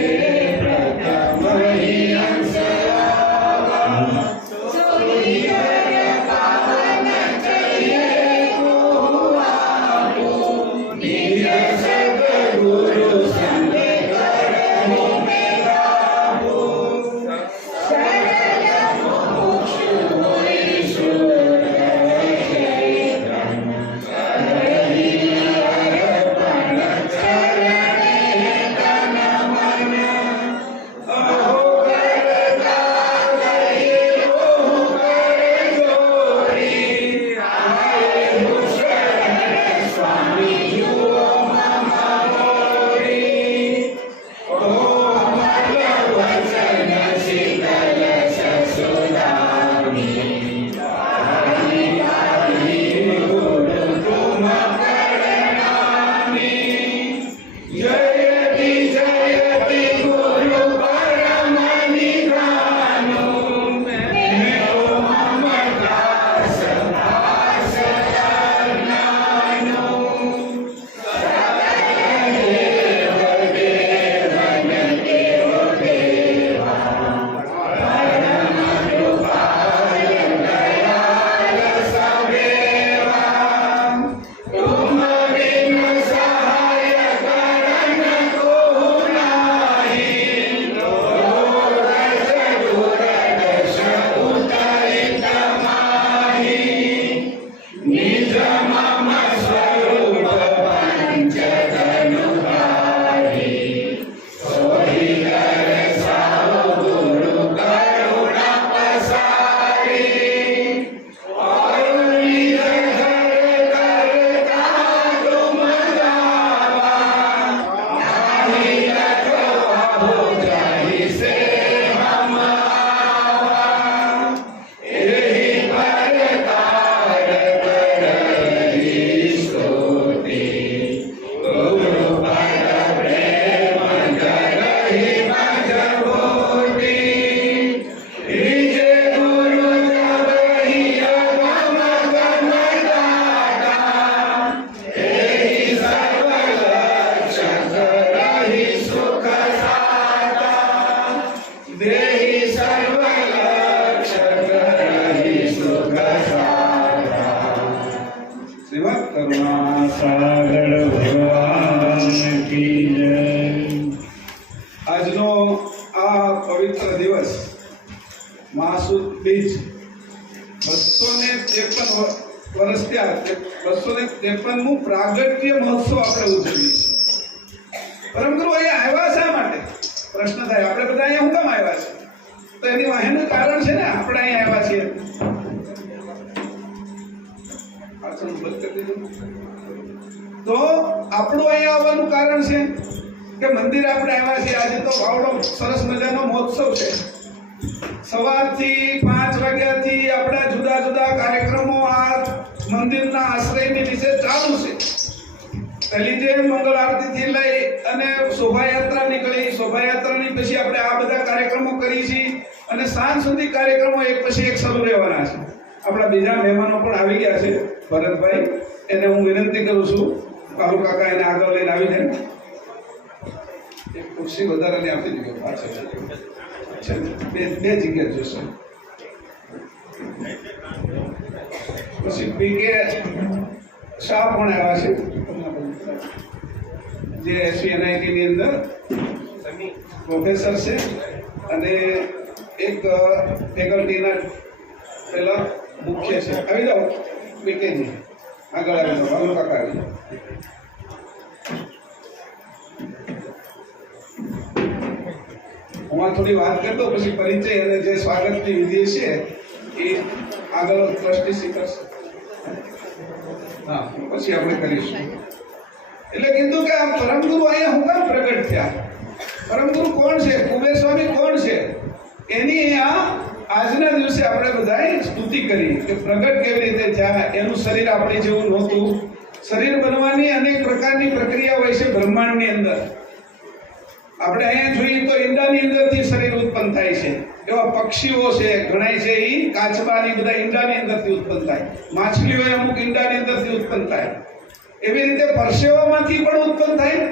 प्रथम ही हंस आवा, सोई हर पावन चलिए को आपो, निज सद्गुरु संग करहु मेलापो, सरल मोक्ष होई सुर जय ब्रह्म करहि अर्पण चरणे तन मन, अहो करता गहि रोहु कर जोड़ी, आए हो शरण स्वामी जुओ मम मोरी, ओ मल वचन शीतल ससुरानी, हरि हरि गुरु तुम प्रणामी, जयति जयति गुरु परम निधानो, मेरो मम दास दास करनानो, सकल देव देवन देव देवा, परम कृपाल दयाल सवेवा, तुम बिन सहाय करन को नाही, रोग दुर्दश उतरित माही, निज मम स्वरूप पंच तनुधारी, सोहि दर्शाओ गुरु करुणा पसारी, और निज घर करता तुम गावा, नाही अथवा हो जाहि से हम आवा, एहि परकार करहि स्तुति, गुरु पद प्रेम करहि मजबूती, निज गुरु जबहि अगम गम दाता, एहि सर्व लक्ष्य करहि सुख साता, देहि सर्व लक्ष्य करहि सुख साता, શ્રીમદ કરુણા સાગર ભગવાન કી જય. આજનો આ પવિત્ર દિવસ મહાસુદ બીજ 253 વર્ષ થયા 253મું પ્રાગટ્ય મહોત્સવ આપણે ઉજવીએ છીએ. પરમગુરુ અહીંયા આવ્યા શા માટે પ્રશ્ન થાય. આપણે બધા અહીંયા શું કામ આવ્યા છે? તો એની વાહેનું કારણ છે ને આપણે અહીંયા આવ્યા છીએ. પાછળનું બંધ કરી દીધું. તો આપણું અહીંયા આવવાનું કારણ છે કે મંદિર આપણે આવ્યા છીએ. આજે તો બાવડો સરસ મજાનો મહોત્સવ છે. સવારથી 5 વાગ્યાથી આપણા જુદા જુદા કાર્યક્રમો આ મંદિરના આશ્રયની વિશે ચાલુ છે. પહેલી જે મંગળ આરતીથી લઈ અને શોભાયાત્રા નીકળી, શોભાયાત્રાની પછી આપણે આ બધા કાર્યક્રમો કરી છીએ અને સાંજ સુધી કાર્યક્રમો એક પછી એક શરૂ રહેવાના છે. આપણા બીજા મહેમાનો પણ આવી ગયા છે. ભરતભાઈ, એને હું વિનંતી કરું છું, કાલુ કાકા એને આગળ લઈને આવી જાય. એક ખુરશી વધારાની આપી દીધો પાછળ છે. બે જગ્યા જોશે. પછી પીકે શાહ પણ આવ્યા છે, જે SVNIT ની અંદર પ્રોફેસર છે અને એક ફેકલ્ટીના પેલા મુખ્ય છે. આવી જાઓ પીકેજી, આગળ આવી જાઓ. કાલુ કાકા આવી જાઓ. હું થોડી વાત કરતો, પછી પરિચય અને જે સ્વાગતની વિધિ છે એ આગળ ટ્રસ્ટી કરશે. હા, પછી આપણે કરીશું. એટલે કીધું કે આ પરમગુરુ અહીંયા હું કામ પ્રગટ થયા. પરમગુરુ કોણ છે? કુબેર એની આજના દિવસે આપણે બધાએ સ્તુતિ કરી કે પ્રગટ કેવી રીતે થયા. એનું શરીર આપણી જેવું નહોતું. શરીર બનવાની અનેક પ્રકારની પ્રક્રિયા હોય છે બ્રહ્માંડની અંદર. આપણે અહીંયા જોઈએ તો ઈંડાની અંદરથી શરીર ઉત્પન્ન થાય છે. એવા પક્ષીઓ છે ગણાય છે, એ કાચબાની બધા ઈંડાની અંદરથી ઉત્પન્ન થાય. માછલીઓ અમુક ઈંડાની અંદરથી ઉત્પન્ન થાય. એવી રીતે પરસેવામાંથી પણ ઉત્પન્ન થાય,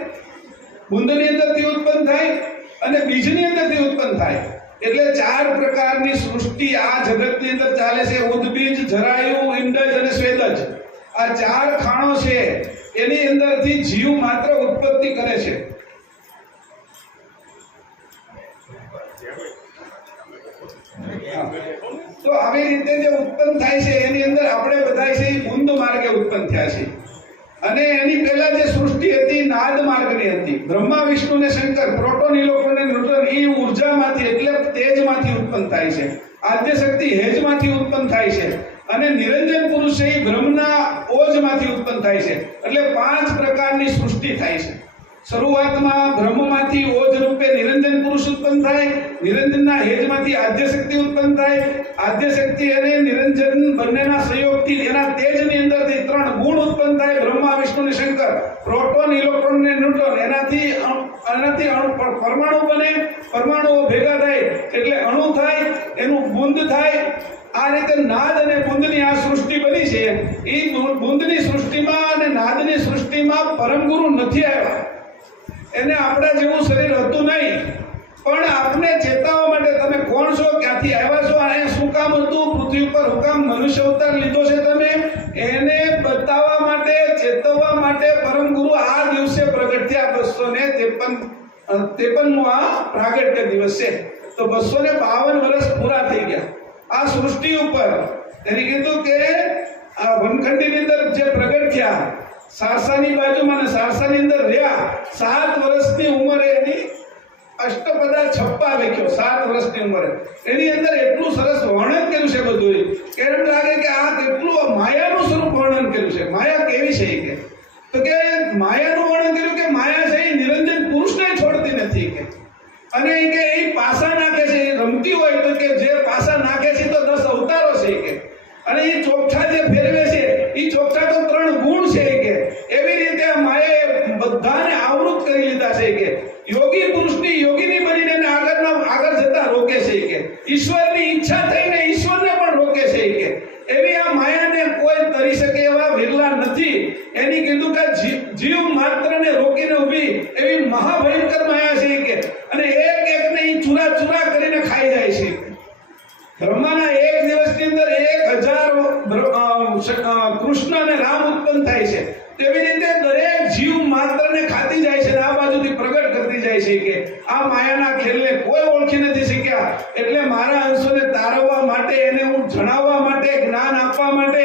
બુંદની અંદરથી ઉત્પન્ન થાય અને બીજની અંદરથી ઉત્પન્ન થાય. એટલે 4 પ્રકારની સૃષ્ટિ આ જગતની અંદર ચાલે છે. ઉદ્બીજ, જરાયુ, ઈંડજ અને સ્વેદજ. આ 4 ખાણો છે, એની અંદરથી જીવ માત્ર ઉત્પત્તિ કરે છે. તો આવી રીતે જે ઉત્પન્ન થાય છે એની અંદર આપણે બધા છે એ બુંદ માર્ગે ઉત્પન્ન થયા છે. અને એની પહેલા જે સૃષ્ટિ હતી નાદ માર્ગની હતી. બ્રહ્મા, વિષ્ણુ ને શંકર, પ્રોટોન, ઇલેક્ટ્રોન અને ન્યુટ્રોન એ ઉર્જામાંથી એટલે તેજમાંથી ઉત્પન્ન થાય છે. આદ્ય શક્તિ હેજમાંથી ઉત્પન્ન થાય છે. અને નિરંજન પુરુષ એ બ્રહ્મના ઓજમાંથી ઉત્પન્ન થાય છે. એટલે 5 પ્રકારની સૃષ્ટિ થાય છે. શરૂઆતમાં બ્રહ્મમાંથી ઓજ રૂપે નિરંજન પુરુષ ઉત્પન્ન થાય. નિરંજનના હેજમાંથી આદ્ય શક્તિ ઉત્પન્ન થાય. આદ્ય શક્તિ અને નિરંજન બંનેના સંયોગથી એના તેજની અંદરથી 3 ગુણ ઉત્પન્ન થાય. બ્રહ્મા, વિષ્ણુ અને શંકર, પ્રોટોન, ઇલેક્ટ્રોન અને ન્યુટ્રોન. એનાથી પરમાણુ બને. પરમાણુઓ ભેગા થાય એટલે અણુ થાય, એનું બુંદ થાય. આ રીતે નાદ અને બુંદની આ સૃષ્ટિ બની છે. એ બુંદની સૃષ્ટિમાં અને નાદની સૃષ્ટિમાં પરમ ગુરુ નથી આવ્યા. એને આપણા જેવું શરીર હતું નહીં, પણ આપને ચેતવવા માટે તમે કોણ છો, ક્યાંથી આવ્યા છો, અને શું કામ હતું, પૃથ્વી પર હું કામ મનુષ્ય અવતાર લીધો છે તમે, એને બતાવવા માટે, ચેતવવા માટે પરમ ગુરુ આ દિવસે પ્રગટ થયા. 253મો આ પ્રાગટ્ય દિવસ છે. તો 252 વર્ષ પૂરા થઈ ગયા આ સૃષ્ટિ ઉપર. એને કીધું કે આ વનખંડીની અંદર જે પ્રગટ થયા, સારસાની બાજુમાં અને સારસાની અંદર રહ્યા, 7 વર્ષની ઉંમરે એની અષ્ટપદા છપ્પા લખ્યો. 7 વર્ષની ઉંમરે એની અંદર એટલું સરસ વર્ણન કર્યું છે બધું. કેમ લાગે કે આ કેટલું માયાનું સ્વરૂપ વર્ણન કર્યું છે. માયા કેવી છે કે તો કે માયાનું વર્ણન કર્યું કે માયા છે એ નિરંજન પુરુષને છોડતી નથી કે. અને કે એ પાસા નાખે છે, એ રમતી હોય તો કે જે પાસા નાખે છે તો 10 અવતારો છે કે. અને એ ચોકઠા જે ફેરવે છે એ ચોકઠા તો 3 ગુણ છે કે. એવી રીતે માયાએ બધાને આવૃત કરી લીધા છે કે. યોગી પુરુષની યોગીની બનીને આગળ જતા રોકે છે કે. ઈશ્વરની ઈચ્છા થઈને ઈશ્વરને પણ રોકે છે કે. એવી આ માયાને કોઈ તરી શકે એવા વિરલા નથી. એની કીધું કે જીવ માત્રને રોકીને ઊભી એવી મહાભયંકર માયા છે કે. અને એક એકને ઈ ચૂરા ચૂરા કરીને ખાઈ જાય છે. બ્રહ્માના એક દિવસની અંદર 1000 કૃષ્ણ અને રામ ઉત્પન્ન થાય છે. તેવી રીતે દરેક જીવ માત્રને ખાતી જાય છે. આ બાજુથી પ્રગટ કરતી જાય છે કે આ માયાના ખેલને કોઈ ઓળખી નથી શક્યા. એટલે મારા અંશોને તારવવા માટે, એને હું જણાવવા માટે, જ્ઞાન આપવા માટે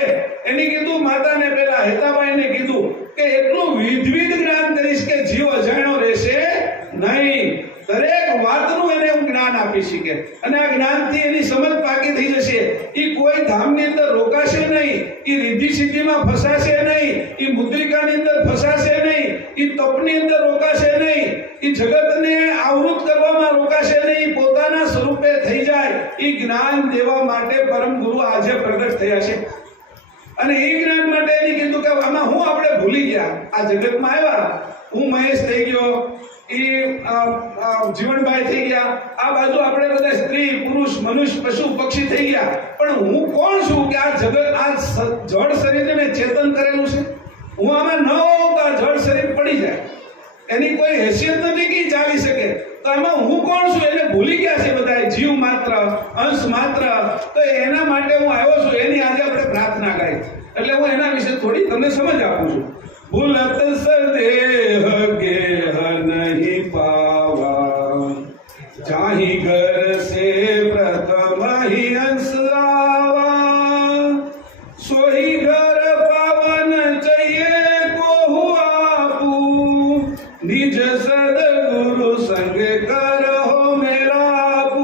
એની કીધું માતાને પેલા હેતાબાઈને કીધું કે એટલું વિધવિધ જ્ઞાન કરીશ કે જીવ અજાણ્યો રહેશે નહીં. દરેક વાતનું એને હું જ્ઞાન આપી શકે. અને આ જ્ઞાનથી એની સમજ પાકી થઈ જશે. એ કોઈ ધામની અંદર રોકાશે નહીં, એ રિદ્ધિ સિદ્ધિમાં ફસાશે નહીં, એ મુદ્રિકાની અંદર ફસાશે નહીં, એ તપની અંદર રોકાશે નહીં, એ જગતને આવૃત કરવામાં રોકાશે નહીં. પોતાના સ્વરૂપે થઈ જાય એ જ્ઞાન દેવા માટે પરમ ગુરુ આજે પ્રગટ થયા છે. અને એ જ્ઞાન માટે એને કીધું કે આમાં હું આપણે ભૂલી ગયા. આ જગતમાં આવ્યા, હું મહેશ થઈ ગયો, એ જીવનભાઈ થઈ ગયા, આ બાજુ આપણે બધા સ્ત્રી પુરુષ મનુષ્ય પશુ પક્ષી થઈ ગયા. પણ હું કોણ છું કે આ જગત, આ જળ શરીરને મેં ચેતન કરેલું છે. હું આમાં ન હોઉં તો આ જળ શરીર પડી જાય. એની કોઈ હેસિયત નથી કે ચાલી શકે. તો આમાં હું કોણ છું એને ભૂલી ગયા છે બધા. જીવ માત્ર, અંશ માત્ર. તો એના માટે હું આવ્યો છું. એની આજે આપણે પ્રાર્થના કરી. એટલે હું એના વિશે થોડી તમને સમજ આપું છું. ભૂલત સદેહ ગેહ નહીં પાવા, જાહી ઘર સે પ્રથમ હી અંશ આવા, સોહી ઘર પાવન ચૈયે કોહુ આપુ, નિજ સદગુરુ સંગ કરહો મેરા આપુ.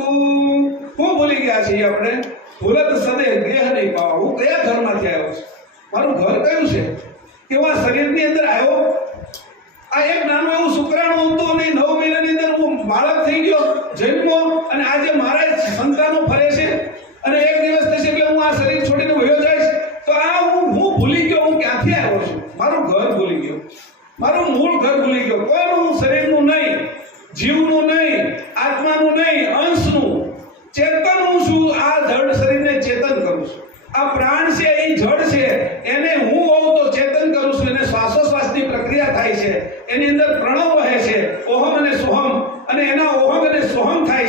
હું ભૂલી ગયા છીએ આપણે. ભૂલત સદેહ ગેહ નહીં પાવા. હું કયા ઘરમાંથી આવ્યો છું, મારું ઘર કયું છે, કેવા શરીરની અંદર આવ્યો. આ એક નાનું એવું શુક્રાણુ હતું અને 9 મહિનાની અંદર હું બાળક થઈ ગયો, જન્મો, અને આજે મારા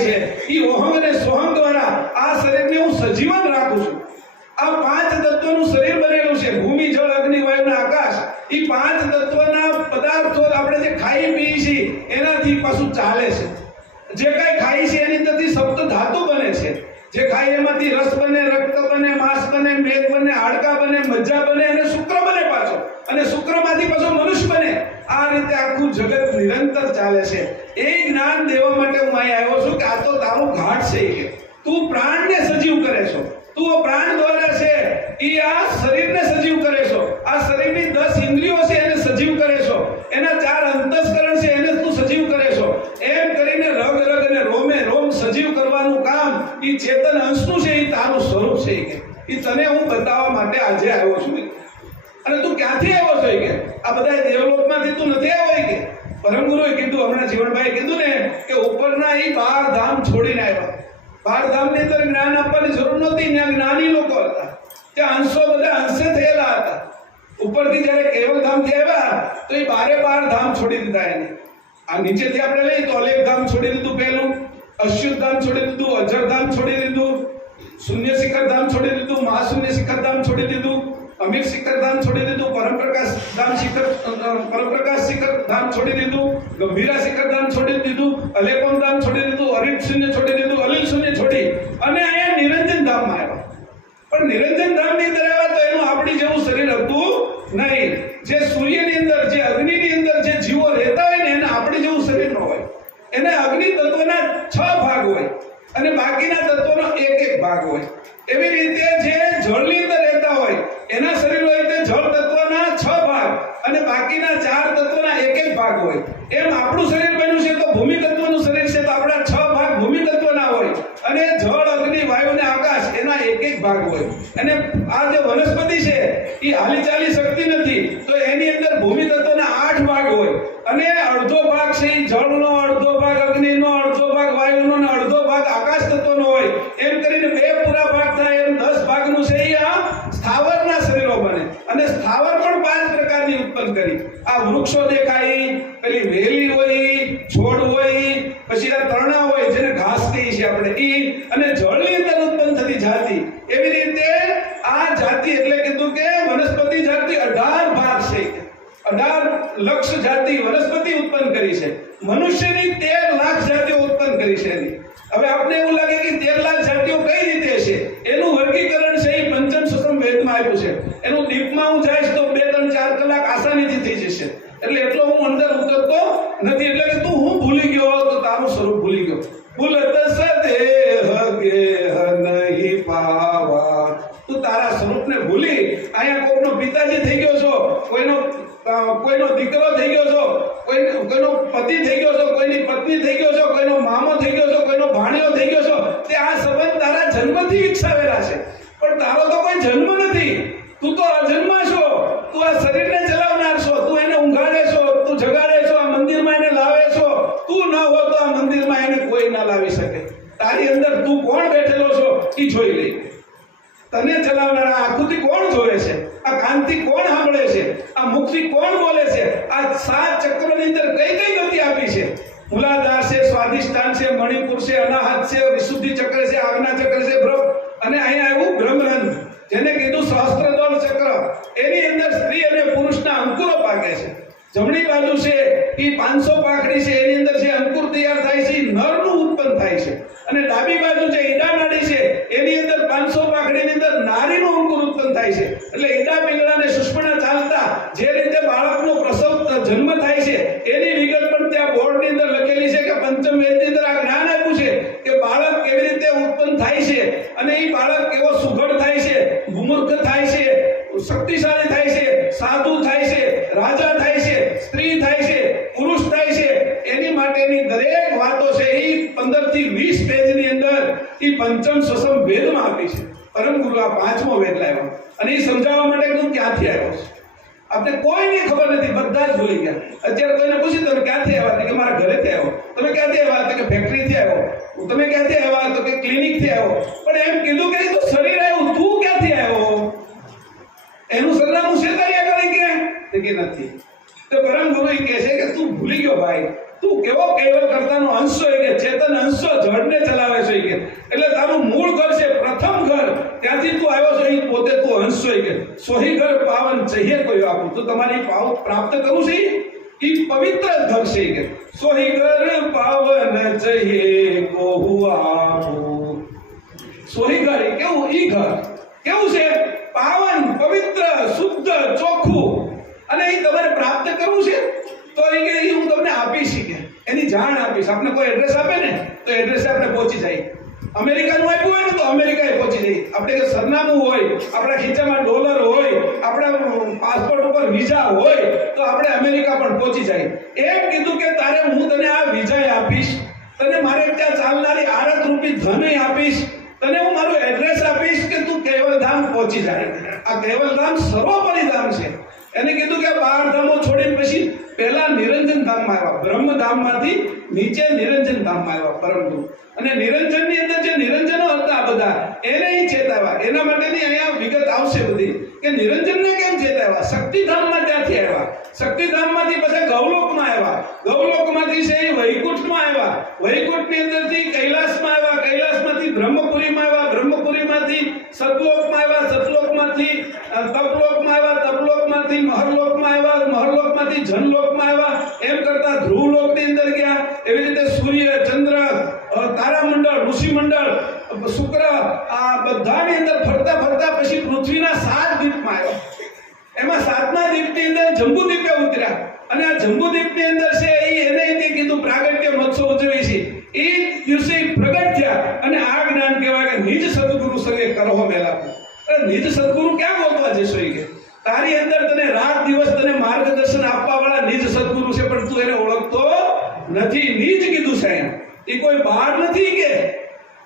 છે એ ઓહમ અને સોહમ દ્વારા આ શરીરને હું સજીવન રાખું છું. આ પાંચ તત્વોનું શરીર બનેલું છે. ભૂમિ, જળ, અગ્નિ, વાયુ અને આકાશ. એ પાંચ તત્વના પદાર્થો આપણે જે ખાઈ પીએ છીએ એનાથી પાછું ચાલે છે. જે કઈ ખાઈ છે એની અંદરથી સપ્ત ધાતુ બને છે. જે ખાઈ એમાંથી રસ બને, રક્ત બને, માંસ બને, મેદ બને, હાડકા બને, મજ્જા બને અને શુક્ર બને પાછો. અને શુક્રમાંથી પાછો મનુષ્ય બને. આ રીતે આખું જગત નિરંતર ચાલે છે. એ જ્ઞાન દેવા માટે હું અહીં આવ્યો છું કે આ તો તારું ઘાટ છે કે તું પ્રાણને સજીવ કરે છો. તું પ્રાણ દ્વારા છે એ આ શરીરને સજીવ કરે છો. આ શરીરની 10 ઇન્દ્રિયો છે એને સજીવ કરે છો. એના 4 અંતસ્કરણ છે એને તું સજીવ કરે છો. એમ કરીને રગ રગ અને રોમે રોમ સજીવ કરવાનું કામ એ ચેતન અંશનું છે. એ તારું સ્વરૂપ છે કે એ તને હું બતાવવા માટે આજે આવ્યો છું. અને તું ક્યાંથી આવ્યો છો કે આ બધા દેવલોકમાંથી તું નથી આવ્યો કે પરમ ગુરુએ કીધું, હમણાં જીવનભાઈ કીધું ને કે ઉપરના એ 12 ધામ છોડીને આવ્યા. 12 ધામની અંદર જ્ઞાન આપવાની જરૂર નહોતી. ત્યાં જ્ઞાની લોકો હતા. ત્યાં અંશો બધા અંશે થયેલા હતા. ઉપરથી જયારે કેવલ ધામથી આવ્યા તો એ 12 ધામ છોડી દીધા એને. આ નીચેથી આપણે લઈએ તો અલેખ ધામ છોડી દીધું પહેલું, અશ્યુત ધામ છોડી દીધું, અજર ધામ છોડી દીધું, શૂન્ય શિખર ધામ છોડી દીધું, મહાશૂન્ય શિખર ધામ છોડી દીધું, અમિત શિખર ધામ છોડી દીધું, પરમપ્રકાશ શિખર ધામ છોડી દીધું, ગંભીરા શિખર ધામ છોડી દીધું, અલેપમ ધામ છોડી દીધું, અરિત શૂન્ય છોડી દીધું, અલિલ શૂન્ય છોડી અને અહીંયા નિરંજન ધામમાં આવ્યા. પણ નિરંજન ધામની અંદર આવ્યા તો એનું આપણી જેવું શરીર હતું નહીં. જે સૂર્યની અંદર, જે અગ્નિની અંદર જે જીવો રહેતા હોય ને એને આપણી જેવું શરીર ન હોય. એને અગ્નિ તત્વના 6 ભાગ હોય અને બાકીના તત્વનો એક ભાગ હોય. એવી રીતે જે જળની અંદર રહેતા હોય એના શરીર હોય તે જળ તત્વના 6 ભાગ અને બાકીના 4 તત્વના એક ભાગ હોય. એમ આપણું શરીર બન્યું છે તો ભૂમિ તત્વનું શરીર છે તો આપણા 6 ભાગ ભૂમિ તત્વના હોય અને જળ, અગ્નિ, વાયુ અને આકાશ એના એક ભાગ હોય. અને આ જે વનસ્પતિ છે એ હાલી ચાલી શકતી નથી તો એની અંદર ભૂમિ તત્વના 8 ભાગ હોય અને અડધો ભાગ છે એ જળનો, અડધો ભાગ અગ્નિનો, અડધો ભાગ વાયુનો અને અડધો ભાગ આકાશ તત્વનો હોય. એમ કરીને 2 પૂરા ભાગ થાય એમ 10 ભાગનું છે એ આ સ્થાવરના શરીરો બને. અને સ્થાવર પણ 5 પ્રકારની ઉત્પન્ન કરી. આ વૃક્ષો દેખાય, પેલી વેલી હોય, છોડ હોય, પછી આ તરણા હોય જેને ઘાસ કહીએ છીએ આપણે ઈ, અને જળની અંદર ઉત્પન્ન થતી જાતિ. એવી રીતે આ જાતિ એટલે કીધું કે વનસ્પતિ જાતિ 18 ભાગ છે. 18 લક્ષ જાતિ વનસ્પતિ ઉત્પન્ન કરી છે. મનુષ્યની 13 લાખ જાતિઓ ઉત્પન્ન કરી છે. હવે આપણે એવું લાગે કે 13 લાખ જાતિઓ કઈ રીતે છે એનું વર્ગીકરણ છે એ પંચમ સૂક્ષ્મ વેદમાં આપ્યું છે. એનું દીપમાં હું જઈશ તો 2, 3, 4 કલાક આસાનીથી થઈ જશે. એટલે એટલો હું અંદર ઉતરતો નથી. એટલે કે તું હું ભૂલી ગયો તો તારું સ્વરૂપ ભૂલી ગયો. ભૂલત સદેહ ગેહ નહીં પાવા. તું તારા સ્વરૂપને ભૂલી અહીંયા કોઈનો પિતાજી થઈ ગયો છો, કોઈનો દીકરો થઈ ગયો છો, કોઈનો પતિ થઈ ગયો છો, કોઈની પત્ની થઈ ગયો છો, કોઈનો મામો થઈ ગયો છો, કોઈનો ભાણિયો થઈ ગયો છો. તે આ સંબંધ તારા જન્મથી વિકસાવેલા છે. પણ તારો તો કોઈ જન્મ નથી. તું તો અજન્મા છો. તું આ શરીરને ચલાવનાર છો. તું એને ઊંઘાડે છો, તું જગાડે છો, આ મંદિરમાં એને લાવે છો. તું ન હો તો આ મંદિરમાં એને કોઈ ના લાવી શકે. તારી અંદર તું કોણ બેઠેલો છો એ જોઈ લે. તને ચલાવનાર આ આંખથી કોણ જોવે છે, આ કાનથી કોણ સાંભળે છે, આ મુખથી કોણ બોલે છે, આ 7 ચક્રોની અંદર કઈ કઈ ગતિ આપી છે. મૂલાધાર છે, સ્વાધિષ્ઠાન છે, મણિપુર છે, અનાહત છે, વિશુદ્ધિ ચક્ર છે, આજ્ઞા ચક્ર છે, અને અહીંયા આવ્યું બ્રહ્મરંધ્ર જેને કીધું સહસ્ત્રદળ ચક્ર. એની અંદર સ્ત્રી અને પુરુષના અંકુરો પાકે છે. જમણી બાજુ છે એ 500 પાકડી છે એની અંદર જે અંકુર તૈયાર થાય છે એ નરનું ઉત્પન્ન થાય છે. અને ડાબી બાજુ જે ઈડા નાડી છે એની અંદર 500 પાકડીની અંદર નારીનું અંકુર ઉત્પન્ન થાય છે. એટલે ઈડા પિંગળા અને સુષ્મણા ચાલતા જે રીતે બાળકનો પ્રસવ જન્મ થાય છે એની વિગત પણ ત્યાં બોર્ડની અંદર લખેલી છે કે પંચમ વેદની અંદર આ જ્ઞાન આપ્યું છે કે બાળક કેવી રીતે ઉત્પન્ન થાય છે અને એ બાળક કેવો સુઘડ થાય છે, ગુમૂર્ખ થાય છે, શક્તિશાળી થાય છે, સાધુ થાય છે, રાજા થાય છે, સ્ત્રી થાય છે, પુરુષ થાય છે. એની માટેની દરેક વાતો છે એ 15 થી 20 પેજની અંદર એ પંચમ સસમ વેદમાં આપી છે. પરમ ગુરુ આ 5મો વેદ લાવ્યો અને એ સમજાવવા માટે હું ક્યાંથી આવ્યો છું આપણે કોઈને ખબર નથી. બધા જ ભૂલી ગયા. અત્યારે કોઈને પૂછી તમે ક્યાંથી આવ્યા કે મારા ઘરેથી આવ્યો. તમે ક્યાંથી આવ્યા તો કે ફેક્ટરીથી આવ્યો. તમે ક્યાંથી આવ્યા તો કે ક્લિનિકથી આવ્યો. પણ એમ કીધું કે તો શરીર આવ્યું, તું ક્યાંથી આવ્યો? એનું સરનામું છે કર્યા કરે કે નથી. તો પરમ ગુરુ કહે છે કે તું ભૂલી ગયો ભાઈ. તું કેવો કેવલ કર્તાનો અંશ હોય કે ચેતન અંશ જળને છે કે એટલે તારું મૂળ ઘર છે, પ્રથમ ઘર, ત્યાંથી તું આવ્યો છે, અહીં પોતે તું હંસ છો કે સોહી ઘર પાવન ચહીએ કોઈ આપું તો તમારી પાવ પ્રાપ્ત કરું છે એ પવિત્ર ઘર છે કે સોહી ઘર પાવન ચહીએ કોહુ આપું. સોહી ઘર કેવું? ઈ ઘર કેવું છે? પાવન, પવિત્ર, શુદ્ધ, ચોખ્ખું, અને એ તમારે પ્રાપ્ત કરવું છે તો એ હું તમને આપીશ કે એની જાણ આપીશ. આપણે કોઈ એડ્રેસ આપે ને તો એડ્રેસે આપણે પહોંચી જાય. અમેરિકાનું આપ્યું હોય ને તો અમેરિકાએ પહોંચી જાય. આપણે સરનામું હોય, આપણા ખીચામાં ડોલર હોય, આપણા પાસપોર્ટ ઉપર વિઝા હોય તો આપણે અમેરિકા પણ પહોંચી જાય. એમ કીધું કે તારે હું તને આ વિઝા આપીશ, તને મારે ત્યાં ચાલનારી આરત રૂપી ધન આપીશ, તને હું મારું એડ્રેસ આપીશ કે તું કૈવલધામ પહોંચી જાય. આ કૈવલધામ સર્વોપરી ધામ છે. એને કીધું કે 12 ધામો છોડીને પછી પહેલા નિરંજન ધામમાં આવ્યા. બ્રહ્મધામમાંથી નીચે નિરંજન ધામમાં આવ્યા પરમગુરુ. અને નિરંજનની અંદર જે નિરંજનો હતા બધા એને ચેતાવ્યા. એના માટેની અહીંયા વિગત આવશે બધી કે નિરંજનને કેમ ચેતાવ્યા. શક્તિધામમાં ત્યાંથી આવ્યા, શક્તિધામમાંથી પછી ગૌલોકમાં આવ્યા, ગૌલોકમાંથી છે વૈકુંઠમાં આવ્યા, વૈકુંઠની અંદરથી કૈલાસમાં આવ્યા, કૈલાસમાંથી બ્રહ્મપુરીમાં આવ્યા, બ્રહ્મપુરીમાંથી સતલોકમાં આવ્યા, સતલોકમાંથી તપલોકમાં આવ્યા, તપલોકમાંથી મહરલોકમાં આવ્યા, મહરલોકમાંથી જનલોકમાં આવ્યા. એમ કરતા ધ્રુવલોકની અંદર ગયા. એવી રીતે સૂર્ય, ચંદ્ર, તારામંડળ, ઋષિમંડળ, શુક્ર, આ બધાની અંદર ફરતા ફરતા પછી પૃથ્વીના 7 દ્વીપમાં આવ્યા. એમાં 7મા દ્વીપની અંદર જંબુદ્વીપે ઉતર્યા. અને આ જંબુદ્વીપની અંદર છે એને કીધું પ્રાગટ્ય મહોત્સવ ઉજવે છે. એ દિવસે પ્રગટ થયા અને આ જ્ઞાન કહેવાય કે નિજ સદગુરુ સંગે કરહો મેલા. નિજ સદગુરુ ક્યાં ગોતવા જશો કે તારી અંદર તને રાત દિવસ તને માર્ગદર્શન આપવા વાળા નિજ સદગુરુ છે, પણ તું એને ઓળખતો નથી. નિજ કીધું છે અહીંયા, એ કોઈ બહાર નથી કે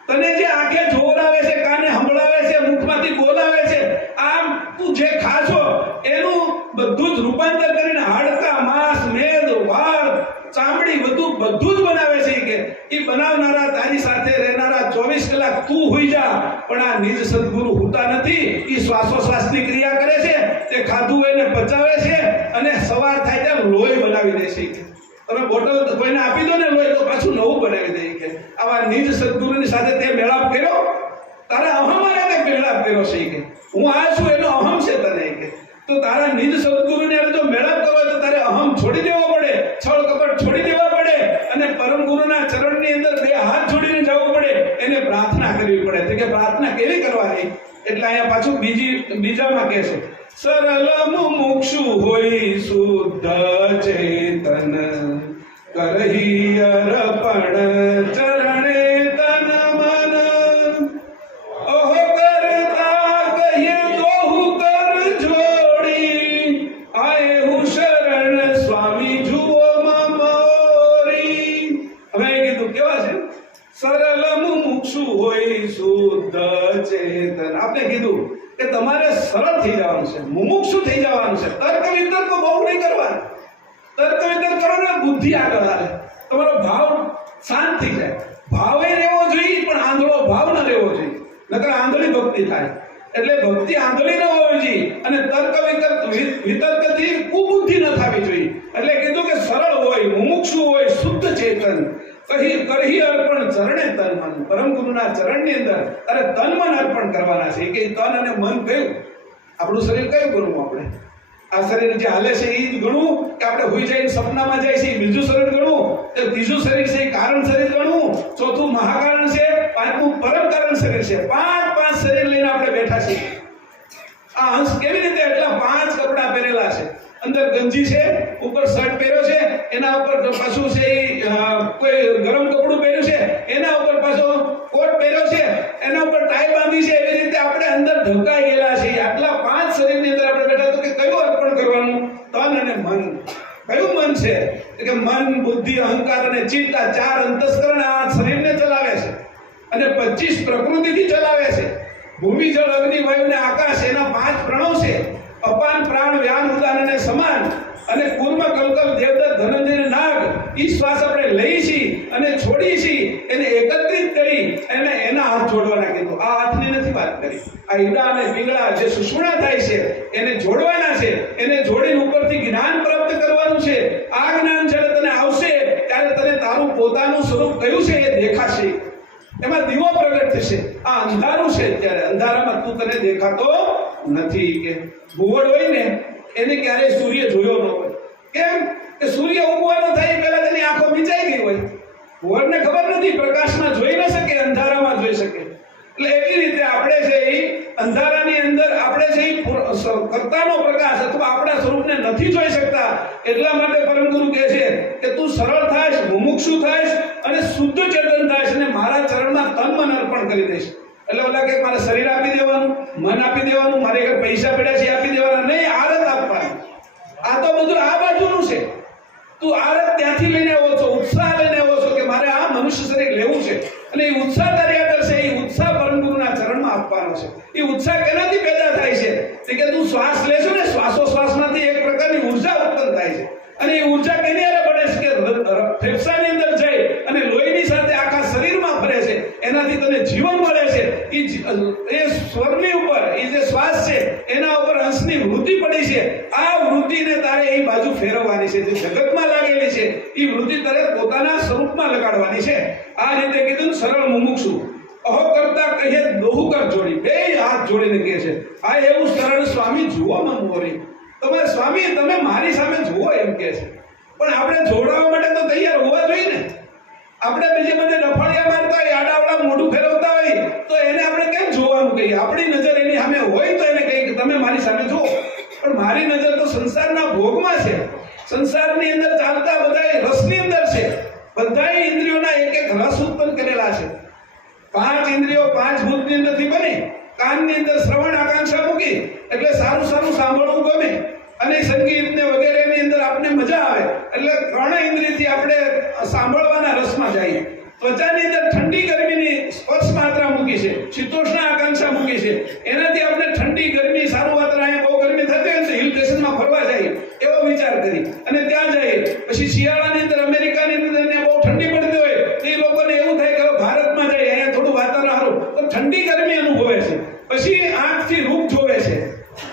તને જે આંખે જોવરાવે છે, કાને સંભળાવે છે, મુખમાંથી બોલાવે છે, આમ તું જે ખાશો એનું બધું જ રૂપાંતર કરીને હાડકા, માંસ, મેદ, વાળ, ચામડી બધું જ બનાવે છે કે એ બનાવનારા તારી સાથે રહેનારા 24 કલાક તું હોઈ જા. પણ આ નિજ સદગુરુ હોતા નથી. એ શ્વાસોશ્વાસની ક્રિયા કરે છે, તે ખાધું એને પચાવે છે અને સવાર થાય ત્યાં લોહી બનાવી દે છે. તમે બોટલ કોઈને આપી દો ને લોહી તો પાછું નવું બનાવી દે કે આવા નિજ સદગુરુની સાથે તે મેળાપ કર્યો, તારા અહમારે તે મેળાપ કર્યો છે કે હું આ છું એનો અહમ છે તને કે તો તારા નિજ સદગુરુને જો મેળાપ કરવો તો તારે અહમ છોડી દેવો પડે, છળ કપટ છોડી દેવા પડે અને પરમ ગુરુના ચરણની અંદર 2 હાથ જોડીને જવું પડે, એને પ્રાર્થના કરવી પડે. તો કે પ્રાર્થના કેવી કરવાની? એટલે અહીંયા પાછું બીજામાં કહે છે સરળ મુમુક્ષુ હોય શુદ્ધ ચેતન કરહી અર્પણ ચરણે તન મન ઓહો કરતા કહીએ તો હું કર જોડી આએ હું શરણ સ્વામી જુઓ મમોરી. હવે કીધું કેવા છે? સરળ મુમુક્ષુ હોય શુદ્ધ ચેતન. આપણે કીધું કે તમારે સરળ થઈ જવાનું છે, મુમુક્ષુ થઈ જવાનું છે. તર્ક વિતર્ક બહુ નહીં કરવાનું. તર્ક વિતર્ક કરો ને બુદ્ધિ આગળ હાલે, તમારો ભાવ શાંત થઈ જાય. ભાવે રહેવો જોઈએ પણ આંધળો ભાવ ન રહેવો જોઈએ, નકર આંધળી ભક્તિ થાય. એટલે ભક્તિ આંધળી ન હોવી જોઈએ અને તર્ક વિતર્કથી કુબુદ્ધિ ન થવી જોઈએ. એટલે કીધું કે સરળ હોય, મુમુક્ષુ હોય, શુદ્ધ ચેતન કરહી અર્પણ ચરણે તન મન. પરમ ગુરુના ચરણની અંદર તારે તન મન અર્પણ કરવાના છે. કે તન અને મન કયું? આપણું શરીર કયું ગણવું? આપણે આ શરીર જે હાલે છે એ જ ગણવું કે આપણે હોઈ જઈને સપનામાં જાય છે બીજું શરીર ગણવું? તો ત્રીજું શરીર છે એ કારણ શરીર ગણવું, ચોથું મહાકારણ છે, પાંચમું પરમ કારણ શરીર છે. 5 શરીર લઈને આપણે બેઠા છીએ. આ હંસ કેવી રીતે? એટલા 5 કપડા પહેરેલા છે, અંદર ગંજી છે, ઉપર શર્ટ પહેર્યો છે, એના ઉપર પાછું છે કોઈ ગરમ કપડું પહેર્યું છે, એના ઉપર પાછો કોટ પહેર્યો છે, એના ઉપર ટાઈ બાંધી છે. એવી રીતે આપણે અંદર ઢંકાઈ ગયેલા છીએ. આટલા 5 શરીરની અંદર આપણે બેઠા. તો કે કયું અર્પણ કરવાનું? તન અને મન. કયું મન છે? કે મન, બુદ્ધિ, અહંકાર અને ચિત્ત, આ 4 અંતસ્કરણ આ શરીરને ચલાવે છે અને 25 પ્રકૃતિથી ચલાવે છે. ભૂમિ, જળ, અગ્નિ, વાયુ અને આકાશ એના 5 પ્રણવ છે. અપાન, પ્રાણ, વ્યાન, ઉદાન અને સમાન અને કુર્મ, કલ્કલ, દેવદત્ત, ધનંજય, નાગ. ઈ શ્વાસ આપણે લઈ છીએ અને છોડી છીએ, એને એકત્રિત કરી અને એના હાથ જોડવાના કીધું. આ હાથની નથી વાત કરી. આ ઈડા અને પીંગળા જે સુષુમ્ના થાય છે એને જોડવાના છે. એને જોડીને ઉપરથી જ્ઞાન પ્રાપ્ત કરવાનું છે. આ જ્ઞાન જ્યારે તને આવશે ત્યારે તને તારું પોતાનું સ્વરૂપ કયું છે એ દેખાશે. એમાં દીવો પ્રગટ થશે. આ અંધારું છે, અત્યારે અંધારામાં તું તને દેખાતો નથી. કે ભુવડ હોય ને એને ક્યારેય સૂર્ય જોયો ન હોય. કેમ કે સૂર્ય ઉગવાનો થાય પહેલા તેની આંખો મીચાઈ ગઈ હોય. ભુવડને ખબર નથી, પ્રકાશમાં જોઈ ન શકે, અંધારામાં જોઈ શકે. એટલે એવી રીતે આપણે છે એ અંધારાની અંદર આપણે છે એ કર્તાનો પ્રકાશ અથવા આપણા સ્વરૂપને નથી જોઈ શકતા. એટલા માટે પરમ ગુરુ કહે છે કે તું સરળ થાશ, મુમુક્ષુ થાશ અને શુદ્ધ ચેતન થાશ અને મારા ચરણમાં તન મન અર્પણ કરી દઈશ. એટલે ઓલા કે મારે શરીર આપી દેવાનું, મન આપી દેવાનું, મારે ઘર પૈસા પડ્યા છે આપી દેવાના નહીં, આરત આપવાની. આ તો બધું આ બાજુનું છે. તું આરત ત્યાંથી લઈને આવો છો, ઉત્સાહ લઈને આવો છો કે મારે આ મનુષ્ય શરીર લેવું છે. અને એ ઉત્સાહ તારી આગળ છે, એ ઉત્સાહ પરમ ગુરુના ચરણમાં આપવાનો છે. એ ઉત્સાહ કેનાથી પેદા થાય છે કે તું શ્વાસ લેશો ને, શ્વાસોશ્વાસમાંથી એક પ્રકારની ઉર્જા ઉત્પન્ન થાય છે. અને એ ઉર્જા કેની અંદર પડે છે કે ફેફસાની અંદર જઈ અને લોહીની સાથે આખા શરીરમાં ફરે છે. એનાથી તને જીવન મળે છે. એ સ્વરની ઉપર એ જે શ્વાસ છે એના ઉપર અંશની વૃત્તિ પડી છે. આ વૃત્તિને તારે એ બાજુ ફેરવવાની છે. જે જગતમાં લાગેલી છે એ વૃત્તિ તારે પોતાના સ્વરૂપમાં લગાડવાની છે. આ રીતે કીધું સરળ મુમુક્ષુ. અહો કરતા કહીએ દોહુ કર જોડી, બે હાથ જોડીને કહે છે આ એવું સરળ સ્વામી જુઓ મન મોરી. તમે સ્વામી તમે મારી સામે જુઓ એમ કહે છે. પણ આપણે જોડાવા માટે તો તૈયાર હોવા જોઈએ ને. આપણે બીજે બધે ડફાળિયા મારતા હોય, આડાવડા મોઢું ફેરવતા હોય તો એને આપણે કેમ જોવાનું કહીએ? આપણી નજર એની સામે હોય તો એને કહીએ કે તમે મારી સામે જુઓ. પણ મારી નજર તો સંસારના ભોગમાં છે. સંસારની અંદર ચાલતા બધા રસની અંદર છે. બધા ઇન્દ્રિયોના એક એક રસ ઉત્પન્ન કરેલા છે. 5 ઇન્દ્રિયો 5 ભૂતની અંદરથી બની. કાનની અંદર શ્રવણ આકાંક્ષા મૂકી એટલે સારું સારું સાંભળવું ગમે અને સંગીત ને વગેરેની અંદર આપણે મજા આવે એટલે 3 ઇન્દ્રિયથી આપણે સાંભળવાના રસમાં જઈએ. ત્વચાની અંદર ઠંડી ગરમીની સ્પર્શ માત્રા મૂકી છે, શીતોષ્ણ આકાંક્ષા મૂકી છે. એનાથી આપણે ઠંડી ગરમી સારું વાતાવરણ, બહુ ગરમી થતી હોય તો હિલ સ્ટેશનમાં ફરવા જઈએ એવો વિચાર કરી અને ત્યાં જઈએ. પછી શિયાળાની અંદર અમેરિકાની અંદર બહુ ઠંડી પડતી હોય તો એ લોકોને એવું થાય કે ભારતમાં જઈએ, અહીંયા થોડું વાતાવરણ સારું, તો ઠંડી ગરમી અનુભવે છે. પછી આંખથી રૂપ જોવે છે.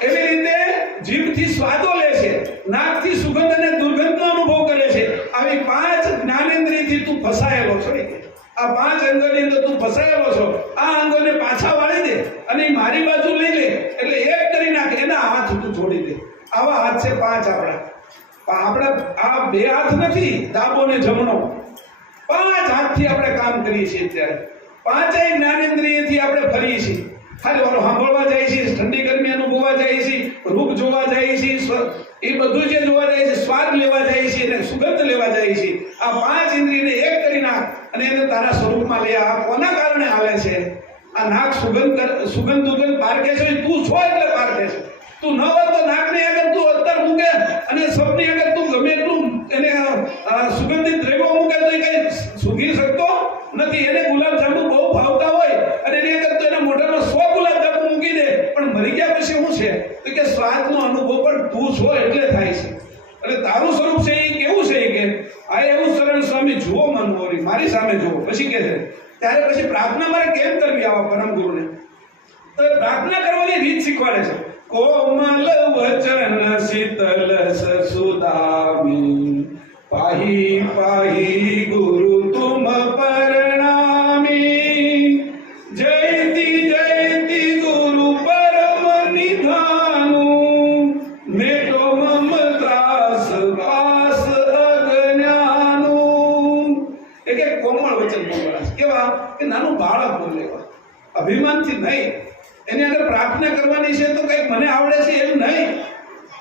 એવી રીતે જીભથી સ્વાદો લે છે, નાકથી સુગંધ અને દુર્ગંધનો અનુભવ કરે છે. આવી 5 જ્ઞાનેન્દ્રિયથી તું ફસાયેલો છો. આ 5 અંગોની અંદર તું ફસાયેલો છો. આ અંગોને પાછા વાળી દે અને મારી બાજુ લઈ લે એટલે એક કરી નાખે. એના હાથ તું છોડી દે. આવા હાથ છે 5 આપણા. આ 2 હાથ નથી, ડાબો ને જમણો. 5 હાથથી આપણે કામ કરીએ છીએ. ત્યારે 5 જ્ઞાનેન્દ્રિયથી આપણે ફરીએ છીએ. ખાલી વારો સાંભળવા જાય છે, ઠંડી ગરમી અનુભવવા જાય છે, રૂપ જોવા જાય છે, એ બધું જે જોવા જાય છે, સ્વાદ લેવા જાય છે અને સુગંધ લેવા જાય છે. આ 5 ઇન્દ્રિયને એક કરી નાખ અને એને તારા સ્વરૂપમાં લે. આ કોના કારણે હાલે છે? આ નાક સુગંધ દુર્ગંધ પારખે છે. તું છો એટલે પારખે છે. તું ન હોય તો નાકની આગળ તું અત્તર મૂકે અને સપની આગળ તું ગમે એટલું એને સુગંધિત દ્રવ્યો મૂકે તો એ કઈ સૂંઘી શકતો નથી. એને ગુલાબજાંબુ બહુ ભાવતા હોય અને એની આગળ તો એના મોઢામાં 100 ગુલાબજાંબુ મૂકી દે, પણ મરી ગયા પછી શું છે તો કે સ્વાદનો અનુભવ પણ તું છો એટલે થાય છે. એટલે તારું સ્વરૂપ છે એ કેવું છે કે આ એવું સરળ સ્વામી જુઓ મન મોરી, મારી સામે જુઓ. પછી કે છે ત્યારે પછી પ્રાર્થના મારે કેમ કરવી આવા પરમ ગુરુને? તો પ્રાર્થના કરવાની રીત શીખવાડે છે. કોમલ વચન શીતલ સસુદામી, પાહી પાહી ગુરુ તુમ પરણામી. જયતી જયતી ગુરુ પરમ નિધાનુ, મેટો મમ ત્રાસ પાસ અજ્ઞાનુ. એક કોમળ વચન બોલવાના. કેવા કે નાનું બાળક બોલેવા, અભિમાનથી નહીં. એની આગળ પ્રાર્થના કરવાની છે તો કંઈક મને આવડે છે એમ નહીં.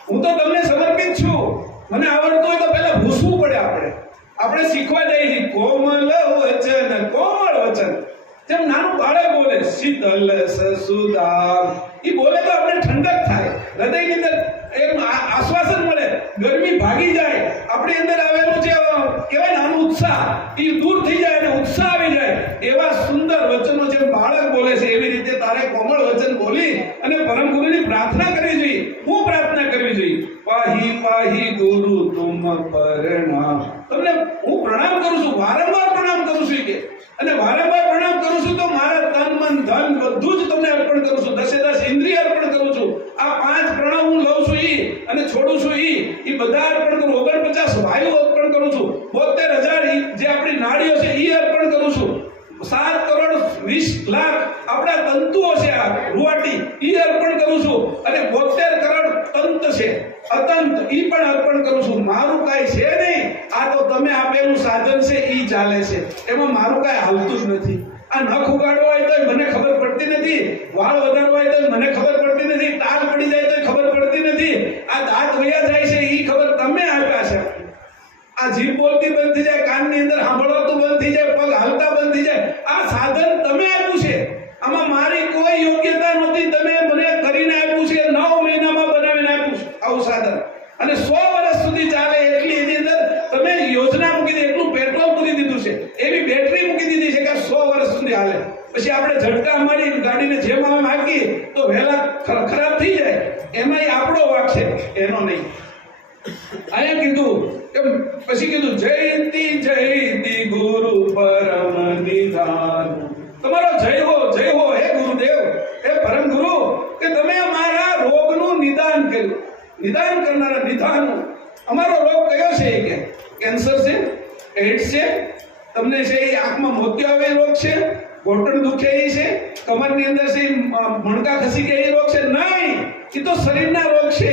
હું તો તમને સમર્પિત છું. મને આવડતું હોય તો પહેલા ભૂસવું પડે. આપણે શીખવા જઈએ છીએ કોમલ વચન, કોમળ વચન. જેમ નાનું બાળક બોલે શીતલ સસુદામ, એ બોલે તો આપણે ઠંડક થાય, હૃદયની અંદર એમ આશ્વાસન મળે, ગરમી ભાગી જાય. આપણી અંદર આવેલું જે કહેવાય ને ઉત્સાહ એ દૂર થઈ જાય અને ઉત્સાહ આવી જાય. એવા સુંદર વચનો જેમ બાળક બોલે છે એવી રીતે તારે કોમળ વચન બોલી અને પરમ ગુરુની પ્રાર્થના કરવી જોઈએ. હું પ્રાર્થના કરવી જોઈએ. પાહી પાહી ગુરુ તુમ પરણામ. તમને હું પ્રણામ કરું છું, વારંવાર પ્રણામ કરું છું કે અને વારંવાર પ્રણામ કરું છું તો મારા તન મન ધન બધું જ તમને અર્પણ કરું છું. 10 ઇન્દ્રિય અર્પણ કરું છું. આ 5 પ્રણામ હું લઉં છું અને છોડું છું એ બધા અર્પણ કરું. 49 વાયુ અર્પણ કરું છું. 72,000 જે આપણી નાડીઓ છે એ અર્પણ કરું છું. 7 કરોડ 20 લાખ આપણા તંતુઓ છે, આ રૂવાટી ઈ અર્પણ કરું છું, અને 72 કરોડ તંત છે, અતંત ઈ પણ અર્પણ કરું છું. મારું કાંઈ છે નહીં, આ તો તમે આપેલું સાધન છે ઈ ચાલે છે, એમાં મારું કાંઈ હાલતું જ નથી. આ નખ ઉગાડવો હોય તો મને ખબર પડતી નથી, વાળ વધારવા હોય તો મને ખબર પડતી નથી, ટાલ પડી જાય તો ખબર પડતી નથી, આ દાંત વયા જાય છે ઈ ખબર તમે આપ્યા છે. આ જીભ બોલતી બંધ થઈ જાય, કાનની અંદર સાંભળવાતું બંધ થઈ જાય, પગ હાલતા બંધ થઈ જાય, આ સાધન તમે આપ્યું છે. આમાં મારી કોઈ યોગ્યતા નહોતી, તમે મને કરીને આપ્યું છે, 9 મહિનામાં બનાવીને આપ્યું છે આવું સાધન, અને 100 વર્ષ સુધી ચાલે એટલી એની અંદર તમે યોજના મૂકી દીધી, એટલું પેટ્રોલ મૂકી દીધું છે, એવી બેટરી મૂકી દીધી છે કે 100 વર્ષ સુધી હાલે. પછી આપણે ઝટકા મારી ગાડીને જેમ આમ હાંકી તો વહેલા ખરાબ થઈ જાય, એમાંય આપણો વાંક છે, એનો નહીં. અહીંયા કીધું કે પછી કીધું જયંતી ગુરુ પરમ નિધાન. તમારો જય હો હે ગુરુદેવ, હે પરમ ગુરુ, કે તમે અમારા રોગનું નિદાન કર્યું. નિદાન કરનારા નિદાન. અમારો રોગ કયો છે? કે કેન્સર છે, એડ્સ છે, તમને છે એ આંખમાં મોતિયો આવે રોગ છે, ઘોટણ દુખે એ છે, કમરની અંદર છે મણકા ખસી ગયા એ રોગ છે? નહીં, એ તો શરીરના રોગ છે.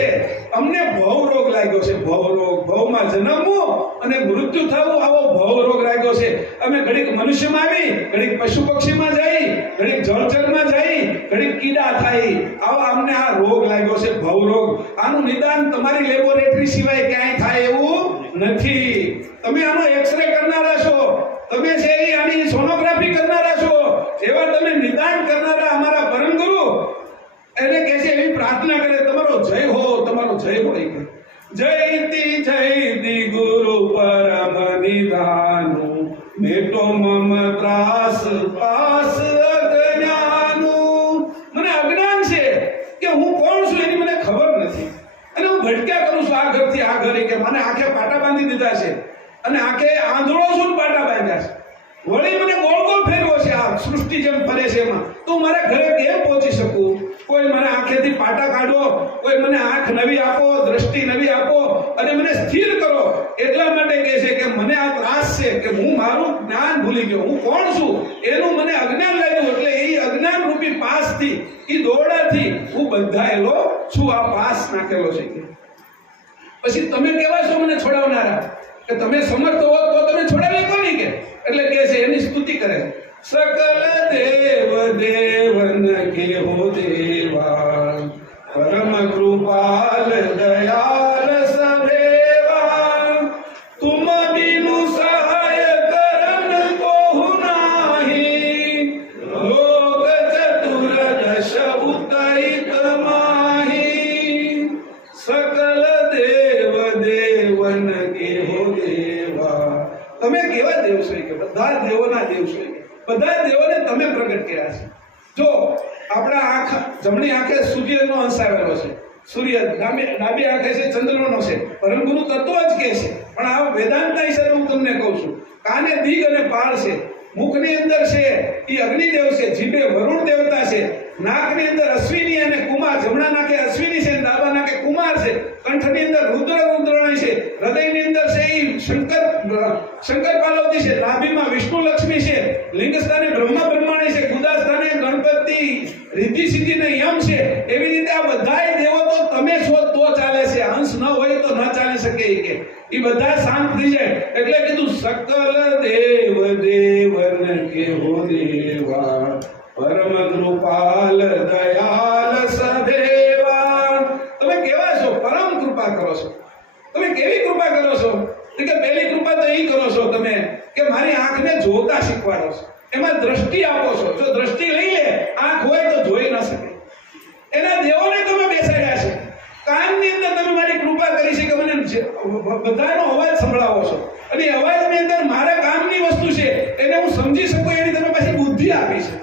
અમને ભવ રોગ લાગ્યો છે, ભવ રોગ. ભવમાં જન્મવું અને મૃત્યુ થવું, આવો ભવ રોગ લાગ્યો છે. અમે ઘડીક મનુષ્યમાં આવી, ઘડીક પશુ પક્ષીમાં જઈ, ઘડીક જળચરમાં જઈ, ઘડીક કીડા થાય, આવો અમને આ રોગ લાગ્યો છે, ભવ રોગ. આનું નિદાન તમારી લેબોરેટરી સિવાય ક્યાંય થાય એવું નથી. તમે આનો એક્સરે કરનારા છો, તમે છે એ આની સોનોગ્રાફી કરનારા છો, એવા તમે નિદાન કરનારા અમારા પરમ ગુરુ એને કહે છે, એવી પ્રાર્થના કરે, તમારો જય હો, તમારો જય હો. જયતી ગુરુ પરમ નિધાનુ, મેટો મમ ત્રાસ પાસ અજ્ઞાનું. મને અજ્ઞાન છે કે હું કોણ છું એની મને ખબર નથી, અને હું ભટક્યા કરું છું આ ઘરથી આ ઘરે, કે મને આંખે પાટા બાંધી દીધા છે, અને આંખે આંધળો છું પાટા બાંધ્યા છે, વળી મને ગોળ ગોળ ફેરવો છે, આ સૃષ્ટિ જેમ ફરે છે એમાં. તો મારા ઘરે કેમ પહોંચી શકું? કોઈ મને આંખેથી પાટા કાઢો, કોઈ મને આંખ નવી આપો, દ્રષ્ટિ નવી આપો, અને મને સ્થિર કરો. એટલા માટે કહે છે કે મને આ ત્રાસ છે કે હું મારું જ્ઞાન ભૂલી ગયો, હું કોણ છું એનું મને અજ્ઞાન લાગ્યું, એટલે એ અજ્ઞાન રૂપી પાસથી, એ દોરડાથી હું બંધાયેલો છું, આ પાસ નાખેલો છે. પછી તમે કેવા છો મને છોડાવનારા? કે તમે સમર્થ હો તો તમે છોડાવી કોની? કે એટલે કહે છે, એની સ્તુતિ કરે, સકલ દેવ દેવન કે હો દેવા, પરમ કૃપાલ દયાલ સદેવા, તુમ બિનુ સહાય કરન કોહુ નાહી, લોક ચતુર દશ ઉતૈત માહી, સકલ દેવ દેવન કે હો દેવા. તમે કેવા દેવ છો? કે બધા દેવોના દેવ છો, બધા દેવોને તમે પ્રગટ કર્યા છે. જો આપણા આંખ, જમણી આંખે સૂર્યનો અંશ આવેલો છે, સૂર્ય, ડાબી આંખે છે ચંદ્રનો છે, પરમ ગુરુ તત્વ જ કહે છે. પણ આ વેદાંતના હિસાબે હું તમને કહું છું, કાને દિગ અને પાળ છે, મુખની અંદર છે એ અગ્નિદેવ છે, જીભે વરુણ દેવતા છે, નાકની અંદર અશ્વિની અને કુમાર, જમણા નાકે અશ્વિની છે, ડાબા નાકે કુમાર છે, કંઠની અંદર રુદ્રની છે, હૃદયની અંદર છે એ શંકર પાર્વતી છે, નાભીમાં વિષ્ણુ લક્ષ્મી છે, લિંગ સ્થાને બ્રહ્મા બ્રહ્માણી છે, ગુદા સ્થાને ગણપતિ રિદ્ધિ સિદ્ધિ ને યમ છે. એવી રીતે આ બધાય દેવો તો તમે છો તો ચાલે છે, અંશ ન હોય તો ન ચાલી શકે. કે એ બધા શાંત થઈ જાય. એટલે કીધું સકલ દેવ દેવન કે હો દેવા, પરમ કૃપાલ દયાલ સદેવા. તમે કેવા છો? પરમ કૃપા કરો છો. તમે કેવી કૃપા કરો છો? કે પહેલી કૃપા તો એ કરો છો તમે કે મારી આંખને જોતા શીખવાડો છો, એમાં દ્રષ્ટિ આપો છો. જો દ્રષ્ટિ લઈ લે, આંખ હોય તો જોઈ ન શકે, એના દેવોને તમે બેસાડ્યા છે. કાનની અંદર તમે મારી કૃપા કરી છે કે મને બધાનો અવાજ સંભળાવો છો, અને અવાજની અંદર મારા કામની વસ્તુ છે એને હું સમજી શકું એની તમે પાછી બુદ્ધિ આપી છે.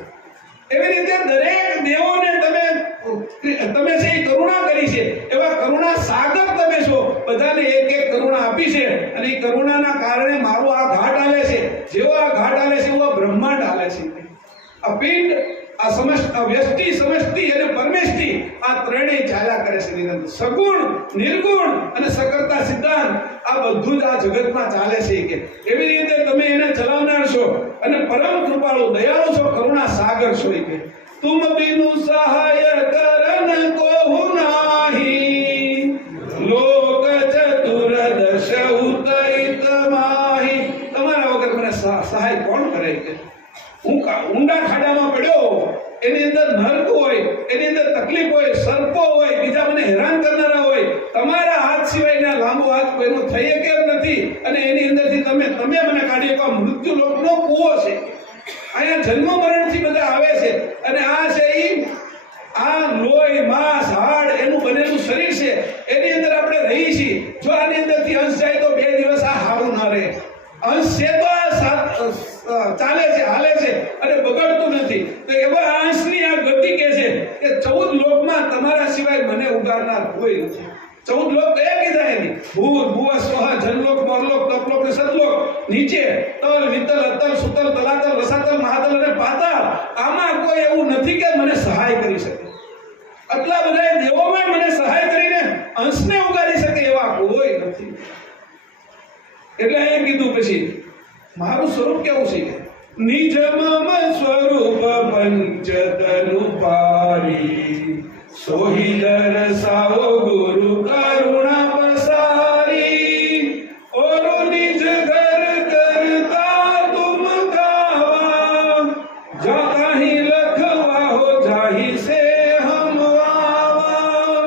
એવી રીતે દરેક દેવોને તમે છે એ કરુણા કરી છે. એવા કરુણા સાગર તમે છો, બધાને એક એક કરુણા આપી છે, અને એ કરુણાના કારણે મારું આ ઘાટ હાલે છે. જેવો આ ઘાટ હાલે છે એવો બ્રહ્માંડ હાલે છે. આ પિંડ, આ વ્યષ્ટિ, સમષ્ટિ અને પરમેષ્ટિ, આ ત્રણેય ચાલ્યા કરે છે નિરંતર. સગુણ, નિર્ગુણ અને સકર્તા સિદ્ધાંત, આ બધું જ આ જગતમાં ચાલે છે. કે એવી રીતે તમે એને ચલાવનાર છો, અને પરમ કૃપાળુ દયાળુ છો, કરુણા સાગર સોઈ કે તુમ બિनु સહાય કરન કોહુ નાહી લોક ચતુર દશ ઉતરિત માહી તમારા વગર મને સહાય કોણ કરે કે હું ઊંડા ખાડામાં પડ્યો એની અંદર નર્ક હોય એની અંદર તકલીફ હોય સર્પો હોય બીજા મને હેરાન કરનારા હોય તમારા હાથ સિવાયના લાંબો હાથ કોઈનો થઈ કેમ નથી અને એની અંદરથી તમે મને કાઢી શકો મૃત્યુ લોકનો કૂવો છે અહીંયા જન્મ મરણથી બધા આવે છે અને આ છે ઈ આ લોહી માંસ હાડ એનું બનેલું શરીર છે એની અંદર આપણે રહી છીએ જો આની અંદરથી અંશ જાય તો 2 દિવસ આ હારું ના રહે અંશ છે તો ચાલે છે હાલે છે અને બગડતું નથી તો એવા અંશની આ ગતિ કે છે કે 14 લોકમાં તમારા સિવાય મને ઉગારનાર કોઈ નથી 14 લોક કયા કીધા એની ભૂર ભુવ સ્વહ જનલોક પરલોક તપલોક ને સતલોક નીચે તલ વિતલ અતલ સુતલ તલાતલ રસાતલ મહાતલ અને પાતાળ આમાં કોઈ એવું નથી કે મને સહાય કરી શકે આટલા બધા દેવોમાં મને સહાય કરીને અંશને ઉગારી શકે એવા કોઈ નથી એટલે એ કીધું પછી મારું સ્વરૂપ કેવું છે નિજ મમ સ્વરૂપ પંચતનુ પારી સોહી દરસાવો ગુરુ કરુણા પસારી ઓરો નિજ ઘર કરતા તુમ ગાવા જા કાહી લખવા હો જાહી સે હમ આવા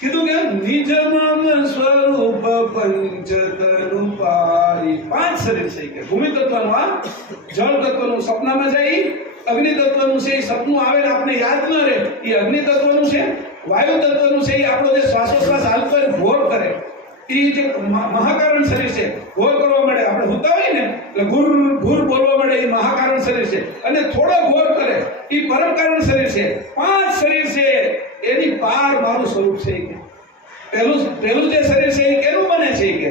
કીધું કે નિજ મમ સ્વરૂપ પંચતનુ પારી 5 શરીર છે કે ભૂમિ તત્વનું આ જળ તત્વનું સપનામાં જાય અગ્નિ તત્વનું છે એ સપનું આવે ને આપણે યાદ ન રહે એ અગ્નિ તત્વનું છે વાયુ તત્વનું છે એ આપણો જે શ્વાસોશ્વાસ હાલતો હોય ઘોર કરે એ જે મહાકારણ શરીર છે ઘોર કરવા મળે આપણે હોતા હોય ને એટલે ઘુર ઘુર બોલવા મળે એ મહાકારણ શરીર છે અને થોડો ઘોર કરે એ પરમકારણ શરીર છે 5 શરીર છે એની પાર મારું સ્વરૂપ છે કે પહેલું જે શરીર છે એ કેનું બને છે કે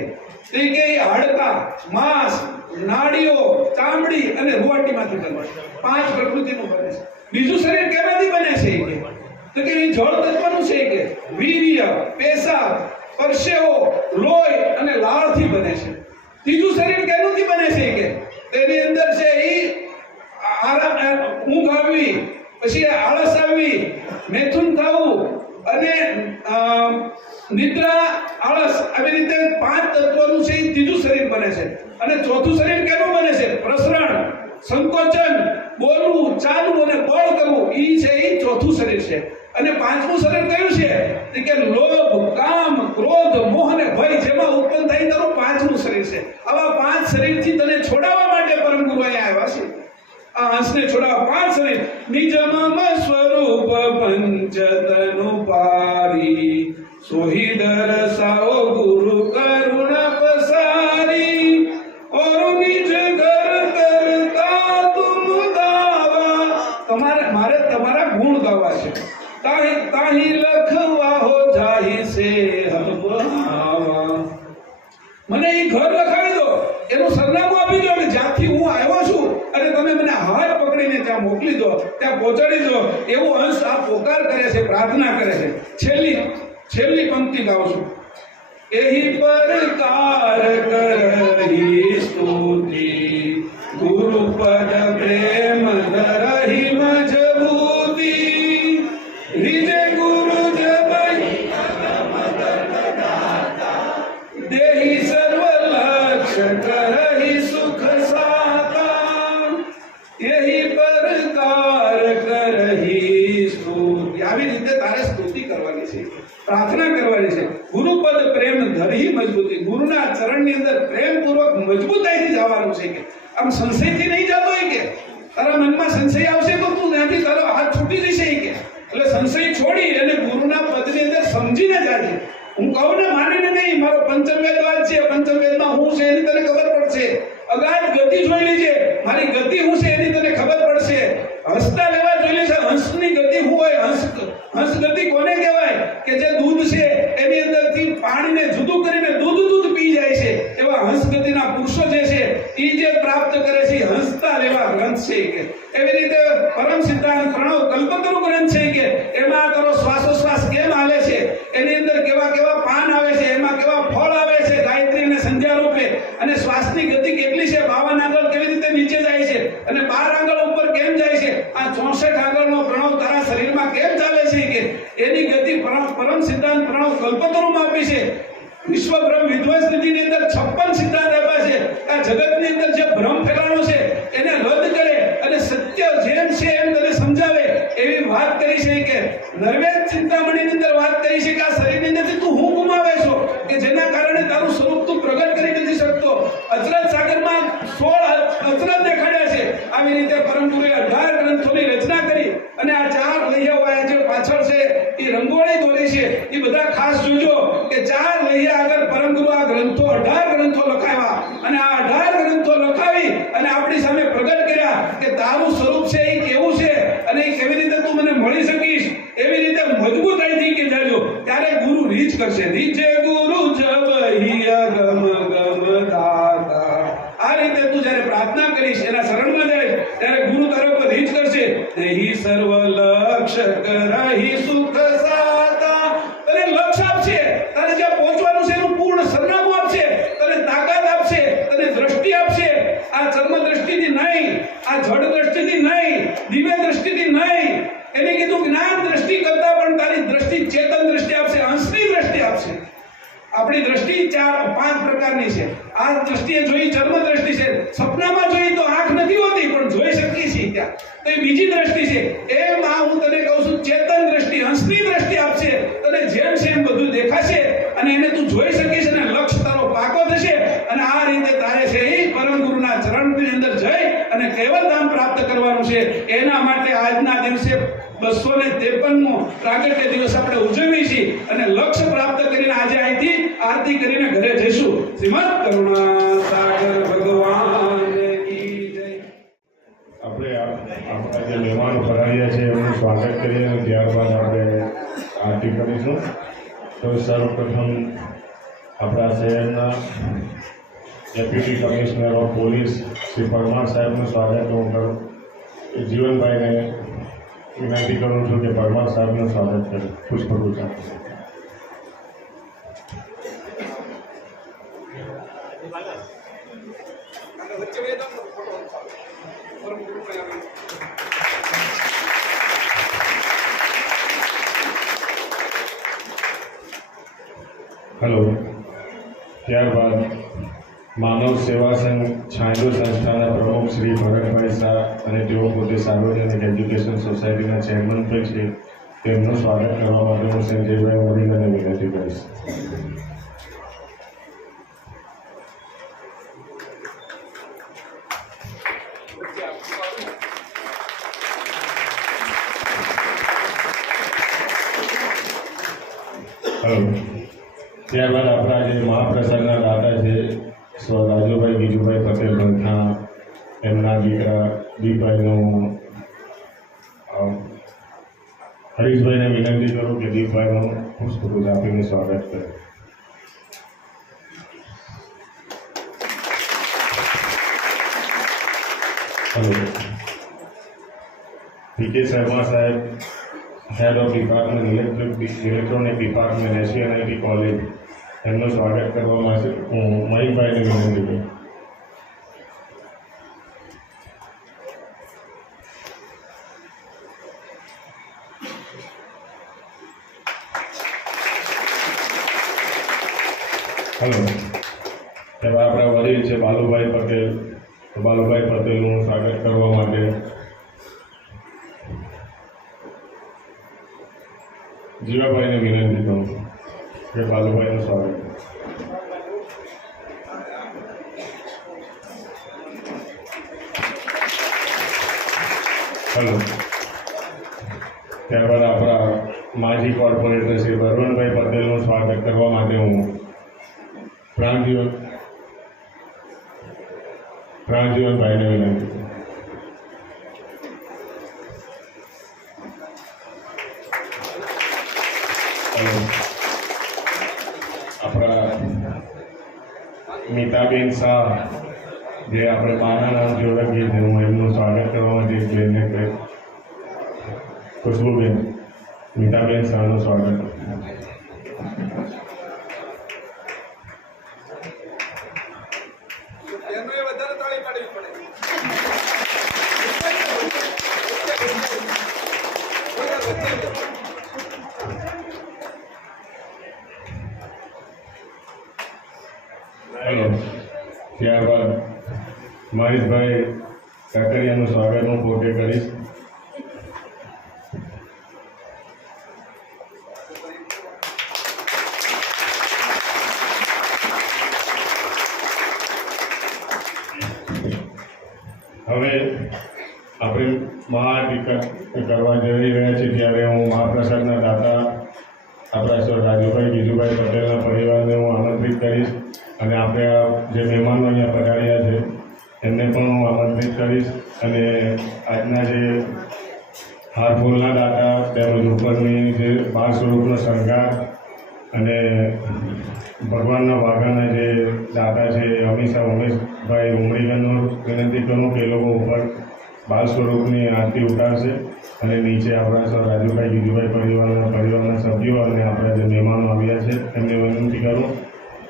તે કે હાડકા માંસ નાડીઓ ચામડી અને રૂવાટીમાંથી બને 5 પ્રકૃતિનું બને છે બીજું શરીર કેમાંથી બને છે કે તો કે એ જળ તત્વનું છે કે વીર્ય પેશાબ પરસેવો લોહી અને લાળથી બને છે ત્રીજું શરીર કેનુંથી બને છે કે તેની અંદર છે એ ઊંઘ આવવી પછી આળસ આવવી મેથુન થવું અને નિદ્રા આળસ આવી રીતે 5 તત્વનું છે એ ત્રીજું શરીર બને છે અને ચોથું શરીર કેનું બને છે પ્રસરણ સંકોચન બોલવું ચાલવું અને બળ કરવું એ છે એ ચોથું શરીર છે અને 5મું શરીર કયું છે કે લોભ કામ ક્રોધ મોહ અને ભય જેમાં ઉત્પન્ન થાય તારું 5મું શરીર છે આવા 5 શરીરથી તને છોડાવવા માટે પરમ ગુરુ અહીંયા આવ્યા છે આ હંસને છોડાવવા 5 શરીર નિજ મમ સ્વરૂપ પંચતનુ પારી સોહી દરસાઓ ગુરુ કરુણા પસારી ઓર નિજ ઘર કરતા તુમ ગાવા મારે તમારા ગુણ ગાવા છે તાહી લખવા હો જાહી સે હમ આવા મને એ ઘર લખાવી દો એનું સરનામું આપી દો કે જ્યાંથી હું આવ્યો છું અને તમે મને હાથ પકડીને ત્યાં મોકલી દો ત્યાં પહોંચાડી દો એવો અંશ આ પોકાર કરે છે પ્રાર્થના કરે છે છેલ્લી પંક્તિ ગાઉં છું એહી પરકાર કરહી સ્તુતિ ગુરુ પદ પ્રેમ ધરહી મજબૂતી રીજે ગુરુ જબઈ દેહી સર્વ લક્ષ કરહી સુખ સાતા એહી પરકાર કરહી સ્તુતિ આવી રીતે તારે સ્તુતિ કરવાની છે પ્રાર્થના કરવાની છે ગુરુપદ પ્રેમ ધરહી મજબૂતી ગુરુના ચરણની અંદર પ્રેમપૂર્વક મજબૂતાઈથી જવાનું છે કે આમ સંશયથી નહીં જતો હોય કે તારા મનમાં સંશય આવશે તો તું ત્યાંથી તારો હાથ છૂટી જશે કે એટલે સંશય છોડી અને ગુરુના પદની અંદર સમજીને જાજે હું કહું ને માનીને નહીં મારો પંચમવેદવાદ છે પંચમવેદમાં હું છે એની તને ખબર પડશે અગાધ ગતિ જોઈ લેજે મારી ગતિ હું છે એની તને ખબર પડશે હસતા લેવા જોઈ લેશે હંસની ગતિ હું હોય હંસ ગતિ કોને કહેવાય કે જે દૂધ છે એની અંદરથી પાણીને જુદું કરીને દૂધ પી જાય છે એવા હંસ ગતિના પુરુષો જે છે એ જે પ્રાપ્ત કરે છે હંસતા લેવા ગ્રંથ છે કે એવી રીતે પરમ સિદ્ધાંત પ્રણવ કલ્પતરુ ગ્રંથ છે કે એમાં તારો શ્વાસોશ્વાસ કેમ હાલે છે એની અંદર કેવા પાન આવે છે એમાં કેવા ફળ આવે છે ગાયત્રી અને સંધ્યા રૂપે અને શ્વાસની ગતિ કેટલી છે 52 આંગળ કેવી રીતે નીચે જાય છે અને 12 આંગળ ઉપર કેમ જાય છે આ 64 આગળનો પ્રણવ તારા શરીરમાં કેમ ચાલે છે કે એની ગતિ પરમ સિદ્ધાંત પ્રણવ કલ્પતરુમાં આપી છે. વિશ્વ બ્રહ્મ વિધ્વંસ નિધિની અંદર 56 સિદ્ધાંત આપ્યા છે. આ જગતની અંદર જે ભ્રમ ફેલાણો છે એને રદ કરે અને સત્ય જેમ છે એમ તને સમજાવે એવી વાત કરી છે. કે નર્વેદ ચિંતામણીની અંદર વાત કરી છે કે આ શરીરની અંદરથી તું હું ગુમાવે છો કે જેના કારણે તારું સ્વરૂપ તું પ્રગટ કરી નથી શકતો. અચરજ સાગરમાં 16 અચરજ દેખાડ્યા છે. આવી રીતે પરમ ગુરુએ 18 ગ્રંથોની રચના કરી અને આ 4 લૈયાઓ જે પાછળ છે એ રંગોળી દોરી છે. એ બધા ખાસ જોજો કે 4 લૈયા આગળ પરમ ગુરુ આ ગ્રંથો 18 ગ્રંથો લખાવ્યા અને આ 18 ગ્રંથો લખાવી અને આપણી સામે પ્રગટ કર્યા કે તારું સ્વરૂપ છે એ કેવું છે અને એ કેવી રીતે તું મને મળી શકીશ એવી રીતે મજબૂતાઈથી કે જાજો. ત્યારે ગુરુ રીચ કરશે. રીચે ગુરુ જબહિયા ગમ ગમ દાતા. આ રીતે તું જ્યારે પ્રાર્થના કરીશ એના શરણમાં જાય ત્યારે ગુરુ તારા પર રીચ કરશે. દેહી સર્વ લક્ષ્ય કરહી સુખ સાતા. તને લક્ષ્ય આપશે, તારે જ્યાં પહોંચવાનું છે એનું પૂર્ણ સરનામું આપશે, તને તાકાત આપશે, તને દ્રષ્ટિ આપશે. આ ચર્મ દ્રષ્ટિથી નહીં, આ જડ દ્રષ્ટિથી નહીં, દિવ્ય દ્રષ્ટિથી નહીં. એને કીધું જ્ઞાન દ્રષ્ટિ કરતા પણ તારી દ્રષ્ટિ ચેતન દ્રષ્ટિ આપશે, અંશની દ્રષ્ટિ આપશે. આપણી દ્રષ્ટિ 4-5 પ્રકારની છે. આ દ્રષ્ટિએ જોઈ ચર્મ દ્રષ્ટિ છે. સપનામાં જોઈ તો આંખ નથી હોતી પણ જોઈ શકીએ છીએ ત્યાં, તો એ બીજી દ્રષ્ટિ છે. એમ આ હું તને કહું છું ચેતન દ્રષ્ટિ, અંશની દ્રષ્ટિ આપશે. તને જેમ છે એમ બધું દેખાશે અને એને તું જોઈ શકીશ અને લક્ષ્ય તારો પાકો થશે. અને આ રીતે તારે છે એ પરમ ગુરુના ચરણની અંદર જઈ અને કેવલ ધામ પ્રાપ્ત કરવાનું છે. એના માટે આજના દિવસે 253મો પ્રાગટ્ય દિવસ આપણે ઉજવીએ છીએ અને લક્ષ્ય પ્રાપ્ત કરીને આજે અહીંથી આરતી કરીને ઘરે જઈશું. શ્રીમદ કરુણા સાગર ભગવાન કી જય. આપણે આપણા જે મહેમાનો પધાર્યા છે એમનું સ્વાગત કરીએ અને ત્યારબાદ આપણે આરતી કરીશું. તો સર્વપ્રથમ આપણા શહેરના deputy commissioner of police Shri Parmar સાહેબનું સ્વાગત હું કરું. જીવનભાઈને વિનંતી કરું છું કે પરમાર સાહેબનું સ્વાગત કરે. પુષ્પગુચ્છ આપે. હેલો. ત્યારબાદ માનવ સેવા સંઘ છાંયડો સંસ્થાના પ્રમુખ શ્રી ભરતભાઈ શાહ અને તેઓ પોતે સાર્વજનિક એજ્યુકેશન સોસાયટીના ચેરમેન પણ છે. તેમનું સ્વાગત કરવા માટે હું સંજયભાઈ મોરીલાને વિનંતી કરીશ. હેલો. ત્યારબાદ આપણા જે મહાપ્રસાદના દાતા છે સ્વ રાજુભાઈ ગીજુભાઈ પટેલ બંથા, એમના દીકરા દીપભાઈનું હરીશભાઈને વિનંતી કરું કે દીપભાઈનું પુષ્પગુચ્છ આપીને સ્વાગત કરે. હેલો. પીકે શર્મા સાહેબ, head of department electronic department SCNIT college, એમનું સ્વાગત કરવા માટે હું મહિકભાઈને વિનંતી કરું. હેલો. હવે આપણા વડીલ છે બાલુભાઈ પટેલ. બાલુભાઈ પટેલનું સ્વાગત કરવા માટે જીવાભાઈને વિનંતી કરું કે બાલુભાઈનું સ્વાગત. હેલો. ત્યારબાદ આપણા માજી કોર્પોરેટર શ્રી બળવંતભાઈ પટેલનું સ્વાગત કરવા માટે હું પ્રાણજીવનભાઈને વિનંતી કરું. આપણા મીતાબેન શાહ, જે આપણે માના નામથી ઓળખીએ છીએ, હું એમનું સ્વાગત કરવા માટે બેનને કહે. ખુશ્બુબેન, મીતાબેન શાહનું સ્વાગત. એનો એ વધારે તાળી પાડવી પડે. હેલો. ત્યારબાદ મહેશભાઈ કાકરિયાનું સ્વાગત હું પોતે કરીશ. હવે આપણે મહાટીકા કરવા જઈ રહ્યા છીએ ત્યારે હું મહાપ્રસાદના દાતા આપણા સર રાજુભાઈ ગીજુભાઈ પટેલના પરિવારને હું આમંત્રિત કરીશ અને આપણે આ જે મહેમાનો અહીંયા પધાર્યા છે એમને પણ હું આમંત્રિત કરીશ અને આજના જે હારફૂલના દાતા તેમજ ઉપરની જે 12 સ્વરૂપનો શણગાર અને ભગવાનના વાઘાના જે દાદા છે હંમેશા ઉમેશભાઈ ઉમરીગરનો વિનંતી કરું કે એ લોકો ઉપર 12 સ્વરૂપની આરતી ઉતારશે અને નીચે આપણા સર રાજુભાઈ ગીજુભાઈ પરિવારના સભ્યો અને આપણા જે મહેમાનો આવ્યા છે એમને વિનંતી કરું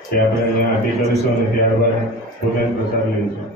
કે આપણે અહીંયા આરતી કરીશું અને ત્યારબાદ ભોજન પ્રસાદ લઈશું.